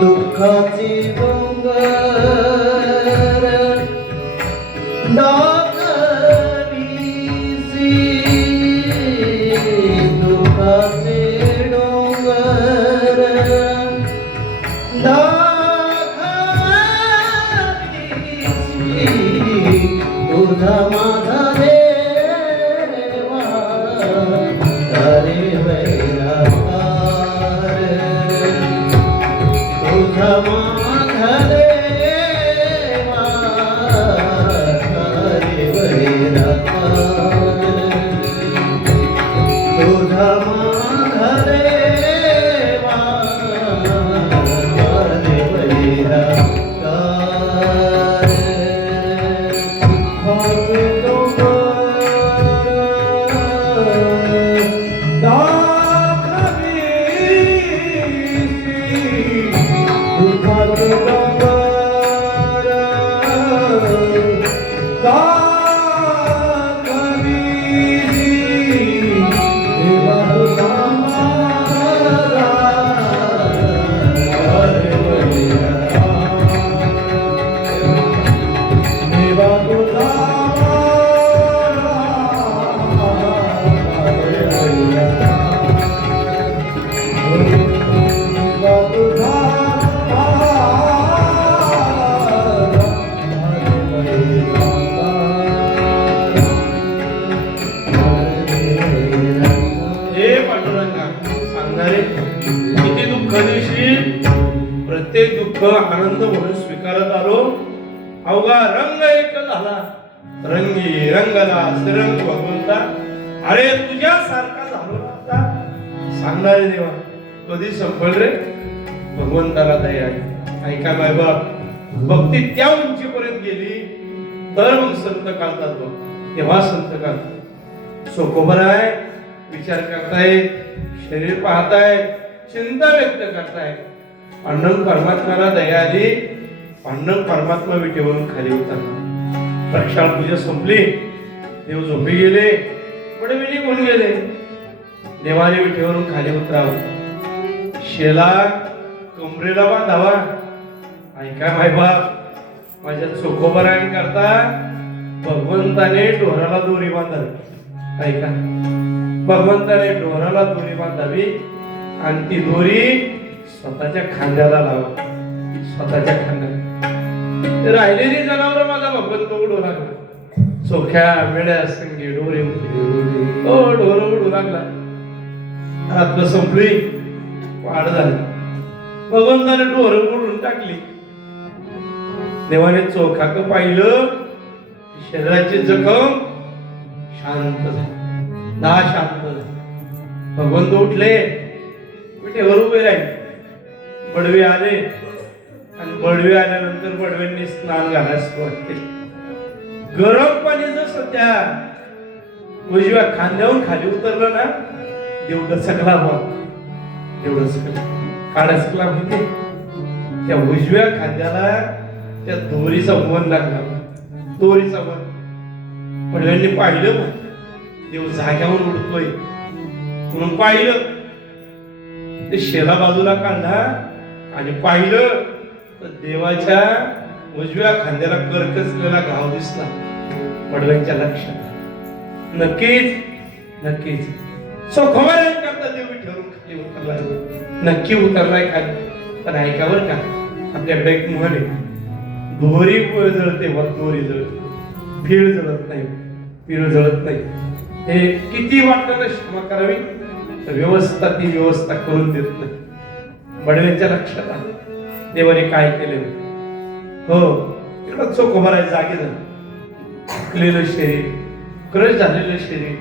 दुःखाची डोंगर दाखवीसी, दुःखाचे डोंगर दाखवीसी, तुझा माझा देवा करे वैराकार, तुझा माझा देवा करे वैराकार, तुझा माझा देवा करे वैराकार. प्रत्येक दुःख आनंद म्हणून स्वीकारत आलो. अवघा रंग एक झाला, रंगी रंगला श्रीरंग भगवंता. अरे तुझ्यासारखा झालो आता. सांगणारे देवा, कधी संपल रे? भगवंताला दया आहे. ऐका बाय बाप, भक्ती त्या उंचीपर्यंत गेली तर मग संत काढतात बघ. तेव्हा संत काढतात. चोखोबराय विचार करताय, शरीर पाहताय, चिंता व्यक्त करताय. पांडुरंग परमात्म्याला दया आली. पांडुरंग परमात्मा विटेवरून खाली उतरला. प्रक्षाळ पूजा संपली, देव झोपी गेले, पडवे निघून गेले. देवाने विटेवरून खाली उतरावं, शेला कमरेला बांधावा. ऐका माय बाप, माझ्या चोखोबरायन करता भगवंताने डोराला दोरी बांधावी. ऐका, भगवंताने डोराला दोरी बांधावी आणि ती दोरी स्वतःच्या खांद्याला लावा. स्वतःच्या खांद्याला. राहिलेली जनावर माझा भगवंत उडू लागला. चोख्या मेळ्या संगी डोरे डोर उडू लागला. रात्र संपली, वाढ झाली. भगवंताने डोर उडून टाकली. देवाने चोखाक पाहिलं, शरीराची जखम शांत झाली. दहा शांत झाले. भगवंत उठले, विटेवर उभे राहिले. बडवे आले आणि बडवे आल्यानंतर बडव्यांनी स्नान घालायला सुरुवात केली. गरम पाणी जर त्या उजव्या खांद्यावरून खाली उतरलं ना, देवढं सकला बा, एवढं सकला काढा सकला माहिती. त्या उजव्या खांद्याला त्या दोरीचा मन लागला, दोरीचा मन. बडव्यांनी पाहिलं, देव जाग्यावर उडतोय म्हणून पाहिलं. ते शेला बाजूला काढला आणि पाहिलं तर देवाच्या उजव्या खांद्याला करकसलेला घाव दिसला. बडव्यांच्या लक्षात नक्कीच सोखोबाऱ्यांकरता देव ठेवून खाली उतरला. नक्की उतरलाय खाली. पण ऐका बरं का, आपल्याकडे एक म्हण आहे, दोरी जळते व दोरी जळते, भीड जळत नाही, पीळ जळत नाही. हे किती वाटतं ना क्षमा करावी, तर व्यवस्था ती व्यवस्था करून देत नाही. बडव्यांच्या लक्षात आलं देवाने काय केले. हो, इकडं चोखोबारा जागे झालं. थकलेलं शरीर, क्रश झालेलं शरीर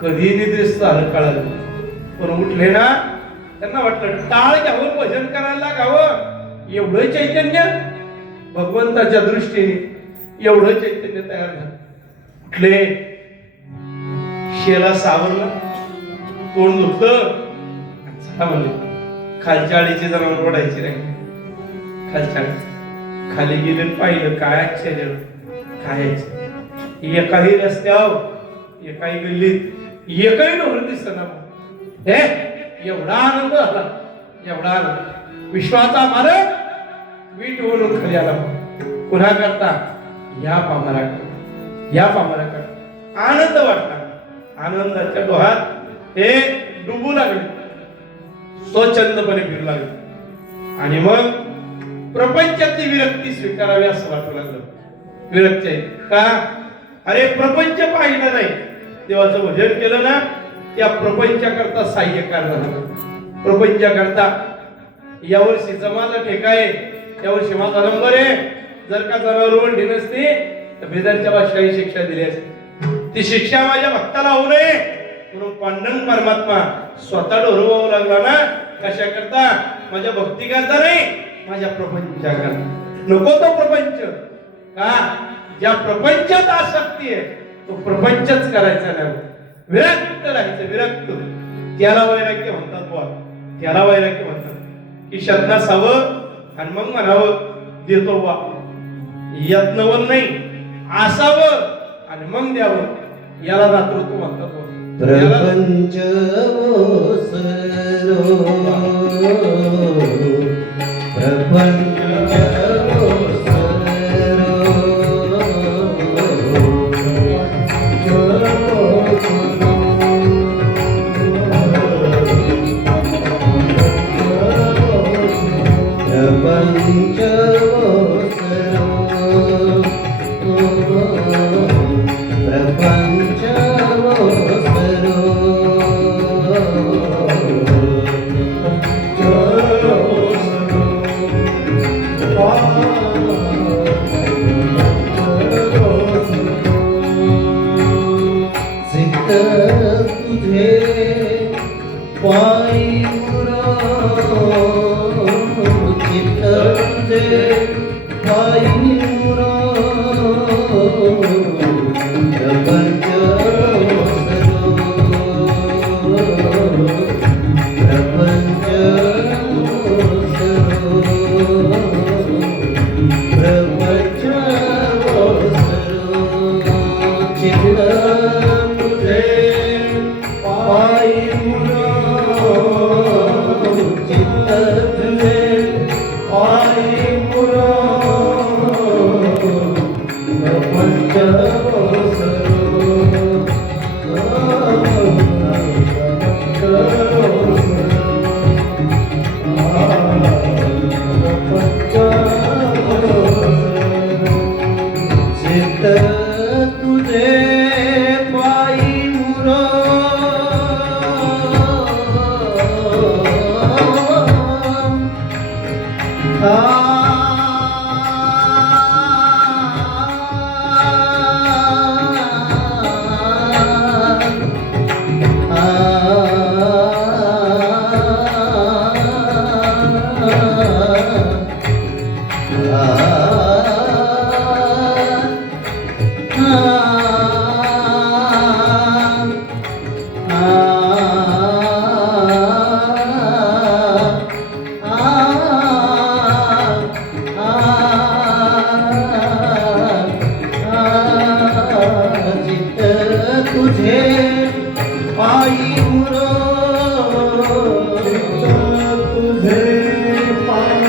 कधी निद्रिस्त झालं कळालं. पण उठले ना, त्यांना वाटलं टाळ घ्यावं, भजन करायला लागावं. एवढं चैतन्य भगवंताच्या दृष्टीने, एवढं चैतन्य तयार झालं. उठले, शेला सावरला, तोंड धुतलं, चला म्हणले खालच्या आळीची जनावर ओढायची नाही. खालच्या खाली गेले, पाहिलं काय आश्चर्य, खायचं. एकाही रस्त्यावर, एकाही गल्लीत एकही नवरं दिसना. हे एवढा आनंद झाला, एवढा आनंद. विश्वाचा मालक वीट वरून खाली आला. पुन्हा करता या पामराकडे आनंद वाटला. आनंदाच्या डोहात ते डुबू लागले, स्वच्छंदपणे फिरू लागले. आणि मग प्रपंचातली विरक्ती स्वीकारावी असं वाटू लागलं. विरक्ती आहे का? अरे प्रपंच पाहिलं नाही, देवाचं भजन केलं ना, त्या प्रपंचाकरता साह्यकार झाला. प्रपंचाकरता यावर्षीचा माझा ठेका आहे, यावर्षी माझा नंबर आहे. जर का जनावर ढी नसती तर बेदरच्या भाषाही शिक्षा दिली असती. ती शिक्षा माझ्या भक्ताला होऊ नये म्हणून पांडुरंग परमात्मा स्वतः डोरवावं लागला ना. कशा करता? माझ्या भक्ती करता नाही, माझ्या प्रपंचाकरता. नको तो प्रपंच का? ज्या प्रपंचात आसक्ती आहे तो प्रपंचच करायचा नाही. विरक्त राहायचं, विरक्त. त्याला वैराग्य म्हणतात बुवा, त्याला वैराग्य म्हणतात की शब्दासावं आणि मग म्हणावं देतो बुवा. यत्नवन नाही, असावं आणि मग द्यावं, याला दातृत्व म्हणतात बुवा. प्रपंच तुझे पायी मुरो तुझे पायी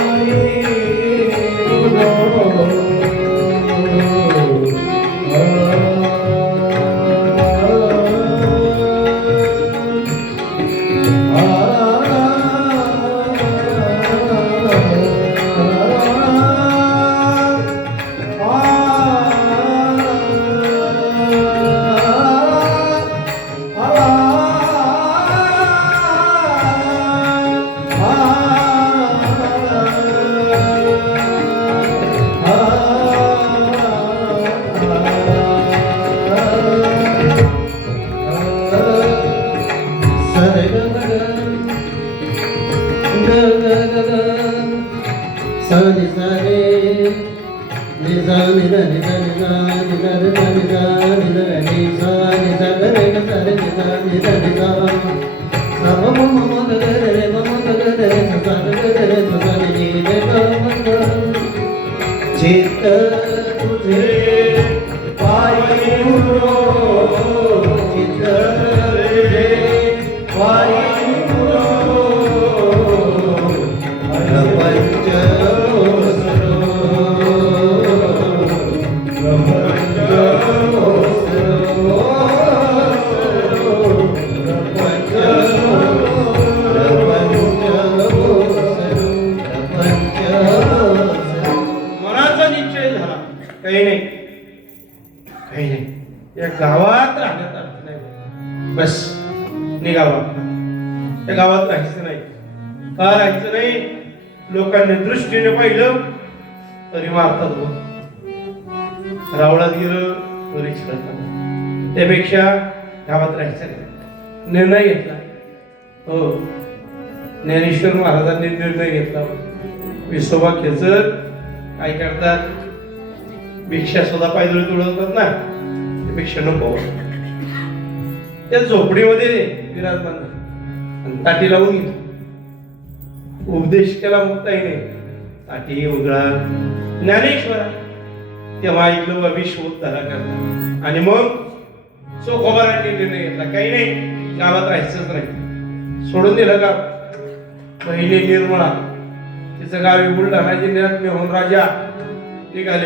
Sani sani, ni sani ni ni ni ni ni ni sani sani ni sani ni sani ni sani. Sama mama mama gare mama gare sa gare sa sani ni ni mama. Chita tujhe payi muro, chita tujhe payi muro. मनाचा निश्चय झाला काही नाही काही नाही या गावात राहण्यात अर्थ नाही बस निघावा त्या गावात राहायचं नाही का राहायचं नाही लोकांनी दृष्टीने पाहिलं तरी मारतात रावळात गेलं तरी छळतात त्यापेक्षा गावात राहायचं नाही निर्णय घेतला हो ज्ञानेश्वर महाराजांनी निर्णय घेतला विसोबा खेचर काय करतात भिक्षा सुद्धा पायदळी तुडवतात ना त्यापेक्षा नको त्या झोपडीमध्ये विराजमान आणि ताटी लावून घेतो उपदेश केला मुक्ताईने ताटी उघडा ज्ञानेश्वरा तेव्हा ऐकलं विश्वोद्धारा करता आणि मग चोखोबारांनी निर्णय घेतला काही नाही गावात राहायचंच नाही सोडून दिलं का बहिणी निर्मळा तिचं गावी बुलढाणा जिल्ह्यात मेहून राजा निघाले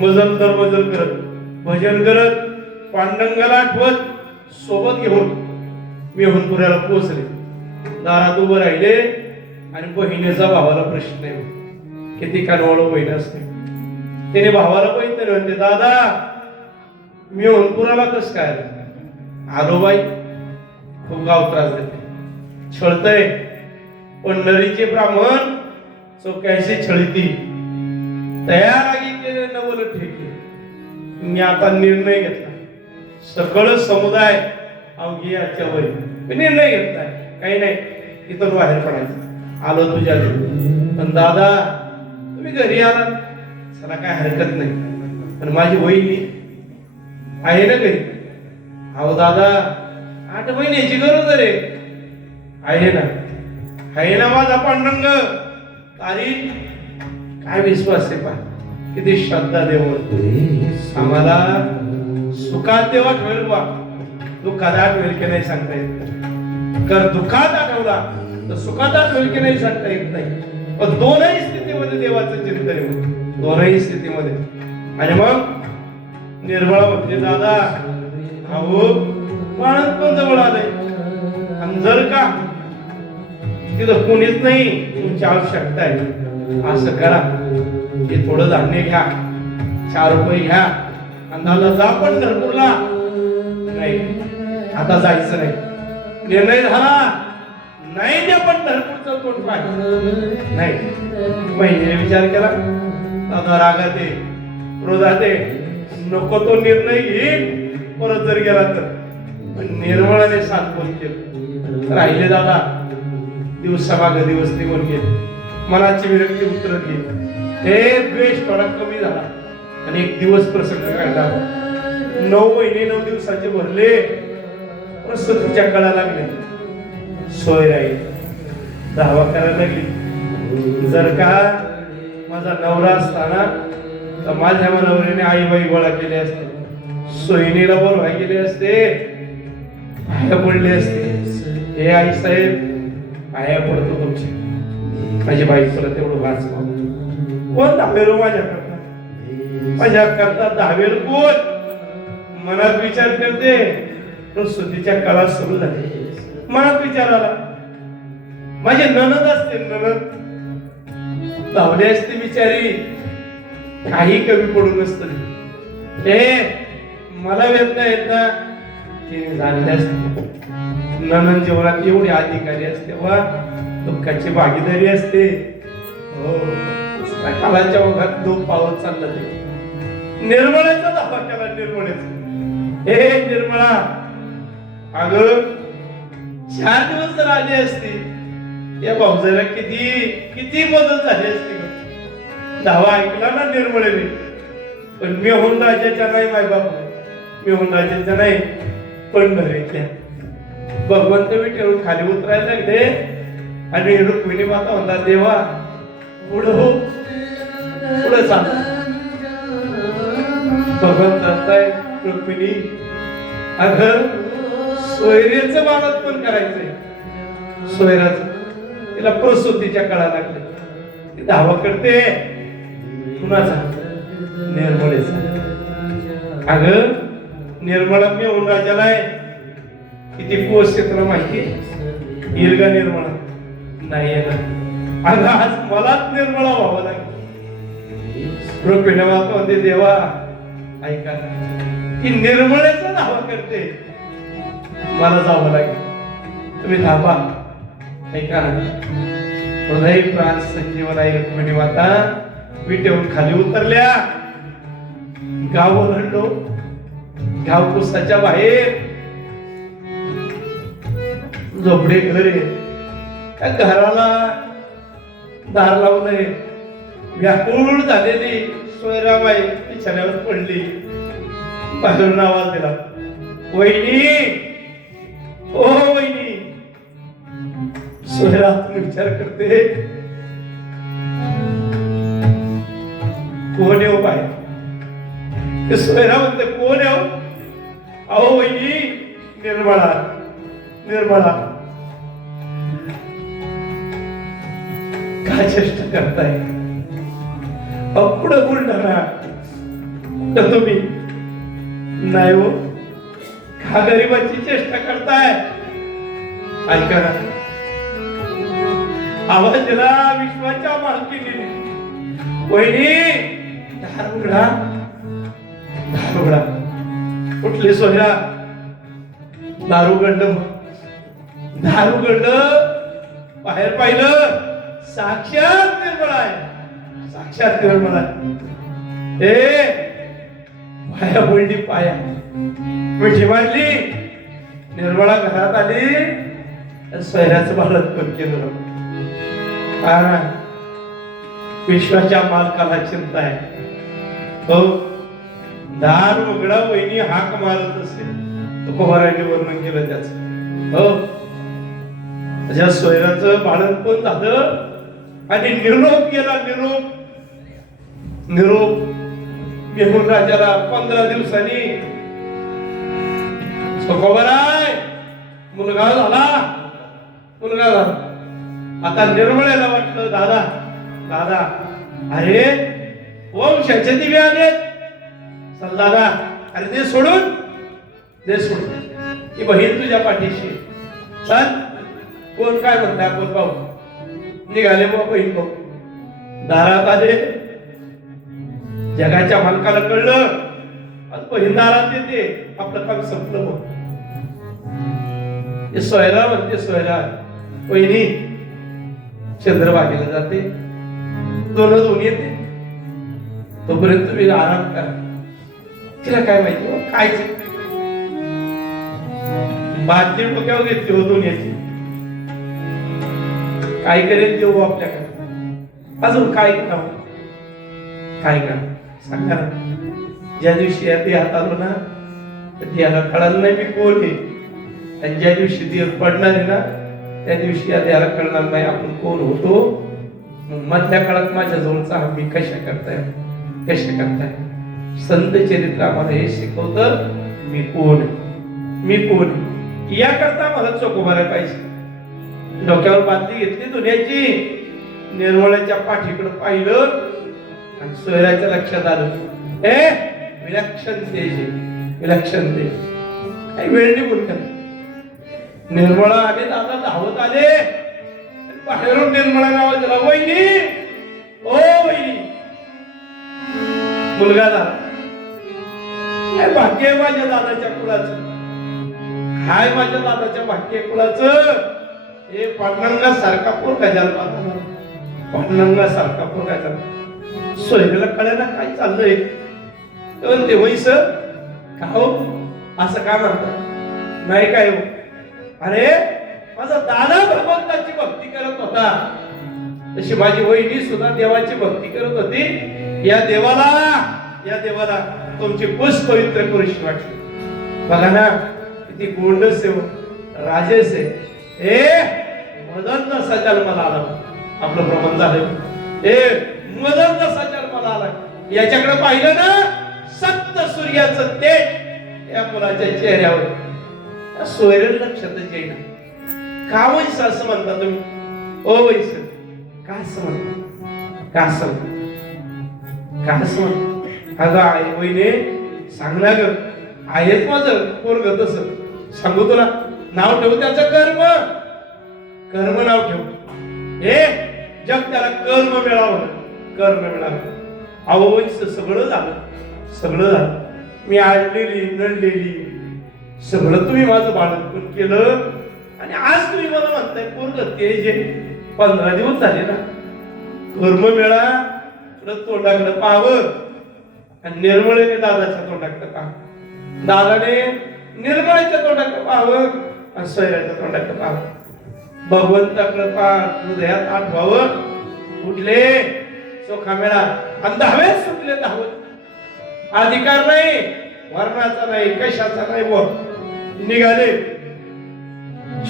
मजल दर मजल करत भजन करत पांडंगाला आठवत सोबत घेऊन मेहुणपुऱ्याला पोहोचले दारात उभं राहिले आणि बहिणीचा भावाला प्रश्न आहे किती कानवाळं बहीण असते त्याने भावाला बहीण म्हणते दादा मेहुणपुराला कस काय आलो बाई खूप गाव त्रास देते छळतय पंढरीचे ब्राह्मण चौक्याशी छळीती तयार आगी केले नवल ठेके मी आता निर्णय घेतला सकळ समुदाय अवघी आजच्या वरी मी निर्णय घेतलाय काही नाही इथं बाहेर पडायचं आलो तुझ्या घरी पण दादा तुम्ही घरी आला चला काय हरकत नाही पण माझी वहिनी आहे ना घरी अहो दादा 8 महिन्याची गरज रे आहे ना माझा पांडुरंग तारीख काय विश्वास आहे पा किती श्रद्धा देव आम्हाला सुखात देवा ठेवेल बा दुःखात आठवेल की नाही सांगता येत कर दुःखात आठवला तर सुखात आठवेल की नाही सांगता येत नाही पण दोनही स्थितीमध्ये देवाचं चिंतन आहे दोनही स्थितीमध्ये आणि मग निर्मळा म्हणजे दादा अहो बाळत पण जवळ आलंय आणि जर का तिथं कोणीच नाही तुमची आवश्यकता आहे असं करा हे थोडं धान्य घ्या 4 रुपये घ्या आणि दादा जा पंढरपूरला नाही आता जायचं नाही निर्णय झाला नाही त्या पंढरपूरचं तोंड पाहिजे नाही महिन्याने विचार केला दादा रागात आहे क्रोधात आहे नको तो निर्णय घेईल परत जर गेला तर निर्मळाने सांत्वन केलं राहिले दादा दिवसामागे दिवस निघून गेले मनाची विरक्ती उतरत गेली. हे द्वेष थोडा कमी झाला आणि एक दिवस प्रसंग काढला. 9 महिने 9 दिवसाचे भरले. प्रसूतीच्या कळा लागल्या. सोय राहील दावा करायला लागली. जर का माझा नवरा असताना तर माझ्या नवऱ्याने आई बाई गोळा केले असते, सोयीनीला बोलवा गेले असते, पाया पडले असते. हे आई साहेब पाया पडतो तुमची, माझी बाई तुला तेवढं वाचवा. कोण धावेल माझ्याकरता? माझ्याकरता धावेल कोण? मनात विचार करते. प्रसूतीच्या काळात सुरू झाले. मनात विचार आला, माझे नणद असते, नणद धावले असते बिचारी, काही कमी पडून नसत. हे मला वेदना येत ना तिने झालेले असते. नणंद जीवनात एवढे अधिकारी असते वा दुःखाची भागीदारी असते. हो, काळाच्या ओघात लोक पावत चाललं. ते निर्मळाचा दावा केला. निर्मळेचा, हे निर्मळा, अगं 4 दिवस जर आली असती या भाऊजाला किती बदल झाले असते. दावा ऐकला ना निर्मळेने. पण मी होऊन राजाच्या नाही, माय बाप मी होऊन राजाच्या नाही, पण घरीतल्या. भगवंत विठेवून खाली उतरायला लागले आणि रुक्मिणी माता म्हणतात, देवा पुढं हो, पुढं चाल. भगवंत म्हणताय, रुक्मिणी अगं सोयरेचं बालत्पण करायचंय. सोयराचं तिला प्रसूतीच्या कळा लागल्या. ती दावा करते कुणाचा? निर्मळेचा. अगं निर्मळा मी होऊन राजाला आहे. किती कोस आहे तुला माहिती? येईल का निर्मळा? नाही येणार. अगं आज मलाच निर्मळा व्हावं लागेल. रुक्मिणी माता म्हणते, देवा ऐका, ती निर्मळेचा दावा करते, मला जावं लागेल, तुम्ही थांबा. ऐका ना, हृदय प्राण संजीवन आहे. रुक्मिणी माता विटेहून खाली उतरल्या. गाव ओरडलो. गाव कुसाच्या बाहेर झोपडे घर आहे. त्या घराला दार लावलंय. व्याकुळ झालेली सोयराबाई बिछाण्यावर पडली. बाहेरून आवाज दिला, वहिनी, ओ वहिनी. सोयरा विचार करते, कोण येऊ बाहेर? ते सोयरा म्हणते, कोण येऊ? अहो वहिनी, निर्मळा, निर्मळा. काय चेष्टा करताय? पुढं बुलढाणा तर तुम्ही नाही हो, का गरीबाची चेष्टा करताय? ऐका ना, आवाज दिला विश्वाच्या मालकीने, वहिनी दार उघडा, दार उघडा. कुठले सोयरा? दार उघडलं. दार उघडलं, बाहेर पाहिलं, साक्षात निर्मळा आहे. साक्षात निर्मळा आहे. पाया बोलली, पाया मिठी मारली. निर्मळा घरात आली. सोयऱ्याचं बालत्पण केलं. विश्वाच्या मालकाला चिंता आहे. हो, दार उघडा, वहिनी हाक मारत असेल. तुकोबारायांनी वर्णन केलं त्याच. हो, त्याच्या सोयऱ्याचं बालत्पण झालं आणि निरोप गेला. निरोप घेऊन राजाला 15 दिवसांनी तुकोबाराय मुलगा झाला. आता निर्मळेला वाटलं, दादा दादा, अरे वंशाचे दिवे आलेत. चल दादा, अरे दे सोडून, दे सोडून. ही बहीण तुझ्या पाठीशी. चल, कोण काय म्हणताय आपण पाहू. निघाले मग बहीण भाऊ. दारात आले. जगाच्या मालकाला कळलं आज बहीण दारात येते, आपलं काम संपलं. मग हे सोयरा म्हणते, सोयरा वहिनी चंद्रभागेला जाते, दोन येते, तोपर्यंत तुम्ही आराम करा. तिला काय माहिती काय बादली डोक्यावर घेतली हो दोन्हीची. काय करेल देऊ आपल्याकडे. अजून काय करावं, काय करावं सांगा ना. ज्या दिवशी या देहात आलो ना, त्या देहाला कळलं नाही मी कोण आहे, आणि ज्या दिवशी देह पडणार आहे ना, त्या दिवशी या देहाला कळणार नाही आपण कोण होतो. मधल्या काळात माझ्या जवळचा हा मी कशा करताय, कशा करताय. संत चरित्र आम्हाला हे शिकवतं, मी कोण आहे, मी कोण आहे. याकरता मला चोख उभारायला पाहिजे. डोक्यावर बादली घेतली दुनियाची, निर्मळाच्या पाठीकडे पाहिलं आणि सोयराच्या लक्षात आलं, ए विलक्षण तेज आहे, विलक्षण तेज. काही वेळ निघून गेला. निर्मळा आले, दादा धावत आले, बाहेरून निर्मळा नाव दिला, वहिनी ओ वहिनी. मुलगा झाला. काय भाग्य आहे माझ्या दादाच्या कुळाचं, हाय माझ्या दादाच्या भाग्य कुळाचं. हे पांडुरंगा सारखा पोर काय झाला, पांडुरंगा सारखा पोर काय झाला. सोयरेला कळेना काय चाललंय. ते वैस का हो असं का म्हणतात, नाही काय हो. अरे माझा दादा भगवंताची भक्ती करत होता, तशी माझी वहिनी सुद्धा देवाची भक्ती करत होती. या देवाला तुमची पुष्प पवित्र करूशी वाटली. बघा ना किती गोंडस आहे, राजेश आहे. मदन जसा जन्माला आला, आपलं प्रमाण झालं. मदन जसा जन्माला आला, याच्याकडे पाहिलं ना, सप्त सूर्याचं तेज या मुलाच्या चेहऱ्यावर. सोयरेल लक्षातच येईना. का वैस असं म्हणता तुम्ही, ओ वैस का असं म्हणता, का असं म्हणता, का असं म्हणता. अगं आई वहिने सांग ना ग, आहेच माझं पोरग तसं. सांगू तुला, नाव ठेवू त्याचं कर्म, कर्म नाव ठेवू. हे जग त्याला कर्म मिळावं, कर्म मिळावं. अहो वैस सगळं झालं, सगळं झालं. मी आडलेली नडलेली सगळं तुम्ही माझं बाळपण केलं, आणि आज तुम्ही मला म्हणताय पोरग तेज आहे. 15 दिवस झाले ना, कर्म मिळा तोंडाकडे पाहावं, आणि निर्मळेने दादाच्या तोंडाकडे पाहावं, दादाने निर्मळेच्या तोंडाकडे पाहावं, आणि सोयऱ्याच्या तोंडाकडे पाहावं. भगवंताकडे हृदयात आठवावं. उठले चोखा मेळा आणि धावेत सुटले धावत. अधिकार नाही, वर्णाचा नाही, कशाचा नाही, व निघाले.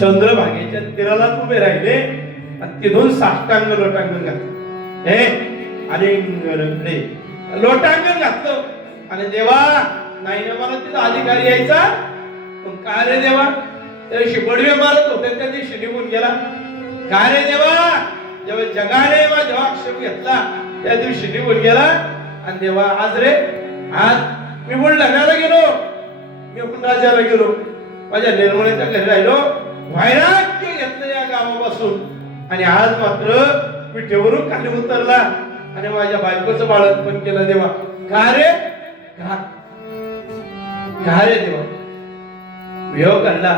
चंद्रभागेच्या तीरालाच उभे राहिले, आणि तिथून साष्टांग लोटांगण घातलं. आणि लोटांगण घातलं. आणि देवा नाही ना मला तिथं अधिकार यायचा, पण काय रे देवा, त्या दिवशी बडवे मारत होते, त्या दिवशी निघून गेला. काय रे देवा, जेव्हा जगाने माझा आक्षेप घेतला त्या दिवशी निघून गेला. आणि देवा आज रे, आज मी बुलढाण्याला गेलो, मी राजाला गेलो, माझ्या निर्मळेच्या घरी राहिलो, वैराग्य घेतलं या गावापासून, आणि आज मात्र पिठेवरून खाली उतरला आणि माझ्या बायकोचं बाळंतपण केलं. देवा का रे, का रे देवा. वियोग घडला,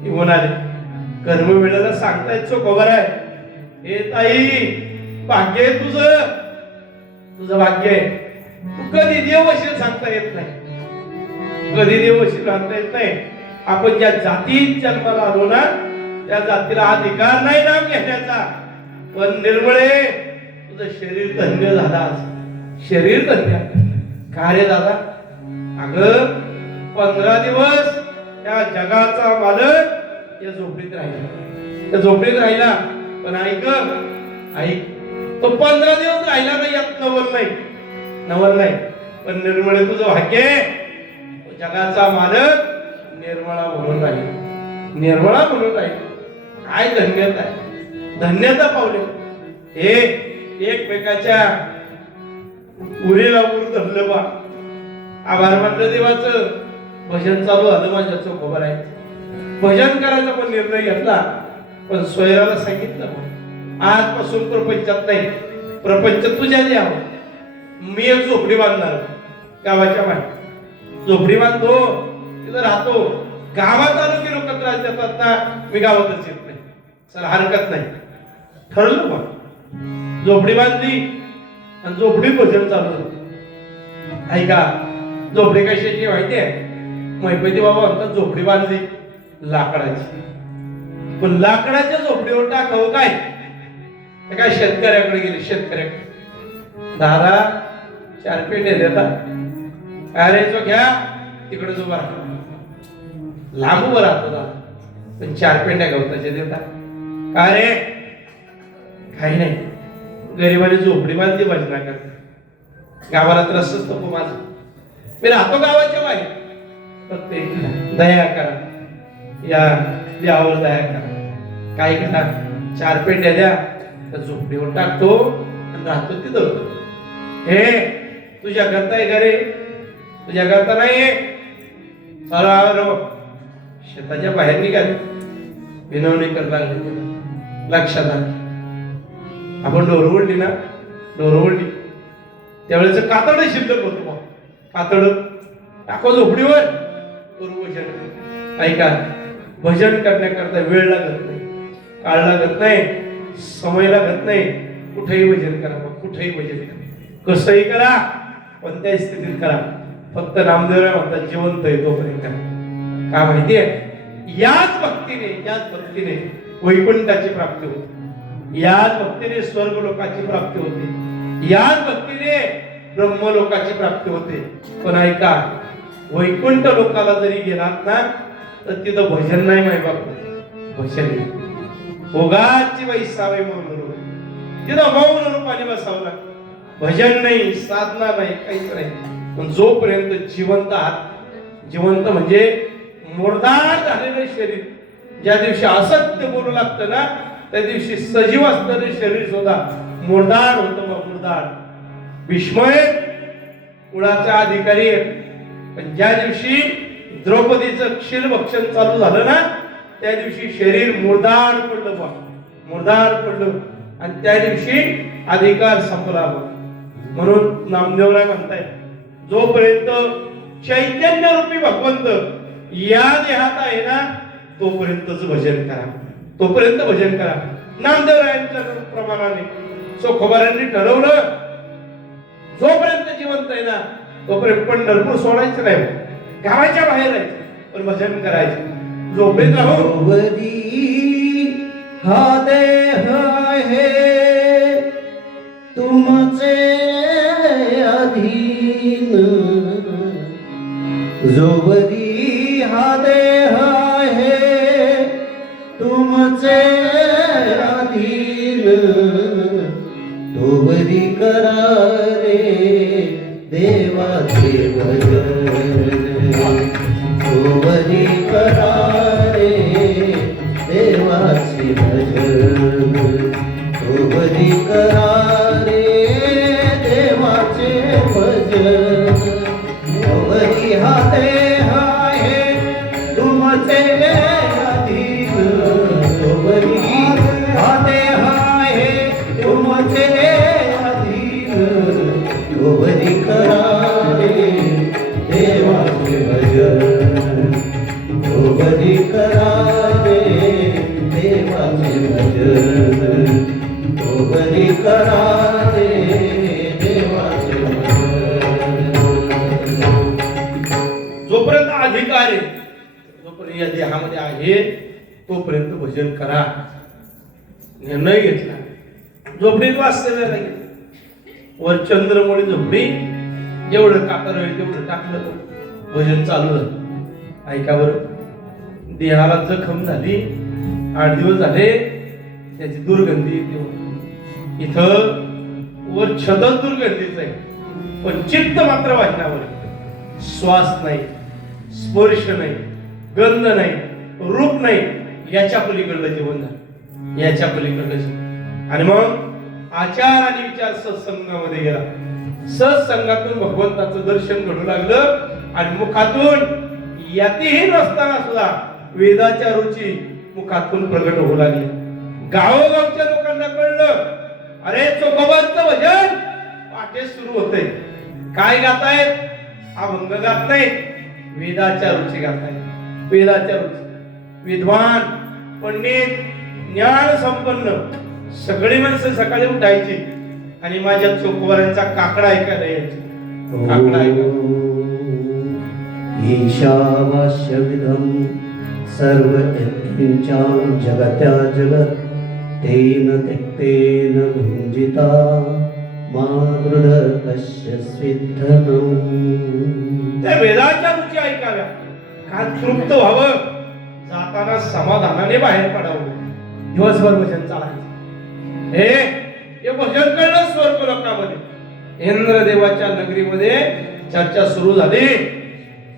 निघून आले. कर्म वेळेला सांगतायत चोख खबर आहे. हे ताई भाग्य आहे तुझं, तुझं भाग्य आहे. तू कधी देवशील सांगता येत नाही, कधी देवशील सांगता येत नाही. आपण ज्या जातीत जन्माला आलो ना, त्या जातीला अधिकार नाही नाम घेण्याचा. पण निर्मळे तुझं शरीर धन्य झाला, शरीर धन्य. का रे दादा, अगं 15 दिवस त्या जगाचा मालक या झोपडीत राहिला, त्या झोपडीत राहिला. पण ऐक ऐक, तो 15 दिवस राहिला नाही, यात नवल नाही, नवल नाही. पण निर्मळे तुझं भाग्य, जगाचा मालक निर्मळा म्हणून राहील, निर्मळा म्हणून राहील. काय धन्यता आहे, धन्यता पावले. हे एकमेकाच्या उरीला उर धरलं बा. आभार मानलं देवाचं. भजन चालू झालं, माझ्या चोख खबर आहे. भजन करायचा पण निर्णय घेतला, पण सोयराला सांगितलं आजपासून प्रपंचात नाही, प्रपंच तुझ्या द्यावं. मी एक झोपडी बांधणार गावाच्या बाहेर, झोपडी बांधतो, तिथं राहतो. गावात आलो की लोक त्रास देतात ना, मी गावातच येत नाही. चला हरकत नाही, ठरलं बा. झोपडी बांधली आणि झोपडी भजन चालू झालं. ऐका, झोपडी कशाची माहितीये, मैपती बाबा म्हणतात झोपडी बांधली लाकडाची, पण लाकडाच्या झोपडीवर टाकावं काय, ते काय शेतकऱ्याकडे गेले, शेतकऱ्याकडे दादा 4 पेंड्या देतात, अरे जो घ्या तिकडे जो उभा राहतो, लांब उभं राहतो दादा, पण 4 पेंड्या गवताच्या देतात. काय रे? काही नाही, गरिबाने झोपडी बांधली भजना करता, गावाला त्रास असतो माझा, मी राहतो गावाच्या बाहेर, फक्त दया करा, या देवावर दया करा, काय करा 4 पेंड्या द्या, तर झोपडीवर टाकतो आणि राहतो तिथं. हे तुझ्या करता आहे का रे? तुझ्या करता नाही, चला शेताच्या बाहेर निघाले, विनवणी करायला लागले. लक्षात आलं, आपण डोरवडली ना, डोरवडली त्यावेळेस कातड शिल्लक होतो, कातड टाको झोपडीवर, भजन ऐका. भजन करण्याकरता वेळ लागत नाही, काळ लागत नाही, समय लागत नाही, कुठेही भजन करा, कुठेही भजन करा, कसंही करा, कोणत्याही स्थितीत करा, फक्त नामदेवराय म्हणतात जिवंत आहे तोपर्यंत करा. का माहितीये? याच भक्तीने वैकुंठाची प्राप्ती होते, याच भक्तीने स्वर्ग लोकाची प्राप्ती होते, याच भक्तीने ब्रह्मलोकाची प्राप्ती होते. पण ऐका, वैकुंठ लोकाला जरी गेलात ना, तर तिथं भजन नाही माहिती बाप, भजन नाही, ओघाची वैसावे म्हणून तिथं मौन रूपाने बसावं लागतं, भजन नाही, साधना नाही, काहीच नाही. पण जोपर्यंत जिवंत आहात, जिवंत म्हणजे मुर्दार झालेलं शरीर, ज्या दिवशी असत्य बोलू लागतं ना, त्या दिवशी सजीव असणारे शरीर सुद्धा मुर्दार होतं, मुर्दार. भीष्म कुळाचा अधिकारी आहे, पण ज्या दिवशी द्रौपदीचं क्षीरभक्षण चालू झालं ना, त्या दिवशी शरीर मुर्दार पडलं, मुर्दार पडलं, आणि त्या दिवशी अधिकार संपला. म्हणून नामदेवराय म्हणताय, जोपर्यंत चैतन्य रूपी भगवंत या देहात आहे ना, तोपर्यंतच भजन करा, तोपर्यंत भजन करा. नामदेवरायांच्या प्रमाणाने सोखोबारांनी ठरवलं, जोपर्यंत जिवंत आहे ना, तोपर्यंत पंढरपूर सोडायचं नाही, गावाच्या बाहेर राहायचं, पण भजन करायचं. झोपेत राहून हा देह आहे तुमचे अधीन, जोवरी हा देह आहे तुमचे अधीन, तोवरी करा रे देवाचे भजन, तोवरी करा रे देवाचे भजन, तोवरी करा रे देवाचे भजन, तोवरी हा देह आहे तुमचे अधीन, तोवरी हा देह आहे तुमचे अधीन, तोवरी करा रे देवाचे भजन, तोवरी करा रे देवाचे भजन, तोवरी करा रे देवाचे भजन. जोपर्यंत अधिकार आहे, जोपर्यंत या देहामध्ये आहे, तोपर्यंत भजन करा. निर्णय घेतला, झोपडीत वास्तव्याला गेला, वर चंद्रमोळी झोपडी, जेवढं कातर होईल तेवढं टाकलं, भजन चालू झालं. ऐका बरं, देहाला जखम झाली, 8 दिवस झाले, त्याची दुर्गंधी येते. इथं वर छतच दुर्गंधीच आहे, पण चित्त मात्र वाचनावर, श्वास नाही, स्पर्श नाही, गंध नाही, रूप नाही, याच्या पलीकडलं जीवन झालं, याच्या पलीकडलं जीवन. आणि मग आचार आणि विचार सत्संगामध्ये गेला, सत्संगातून भगवंताचं दर्शन घडू लागलं, आणि मुखातून यातीही नसताना सुद्धा वेदाच्या रुची मुखातून प्रगट होऊ लागली. गावोगावच्या लोकांना कळलं, अरे चोखोबांचं भजन पाठे सुरू होते. काय गातायत? अभंग गात नाही, वेदाच्या रुची गातायत, वेदाच्या रुची. विद्वान, पंडित, ज्ञान संपन्न सगळी माणसं सकाळी उठायची आणि माझ्या चोखोबारांचा काकडा ऐकायला यायची. काकडा ऐकायला. ईशावास्यविधं सर्व यत्किंचां जगत्या जगत् तेन त्यक्तेन भुञ्जिता मागृध कस्य स्विद्धनम्. त्या वेदाच्या रुची ऐकाव्या, कान तृप्त व्हावं, जाताना समाधानाने बाहेर पडावं. दिवसभर भजन चालायचं. हे भजन करणं स्वर्ग लोकांमध्ये. इंद्रदेवाच्या नगरीमध्ये चर्चा सुरू झाली.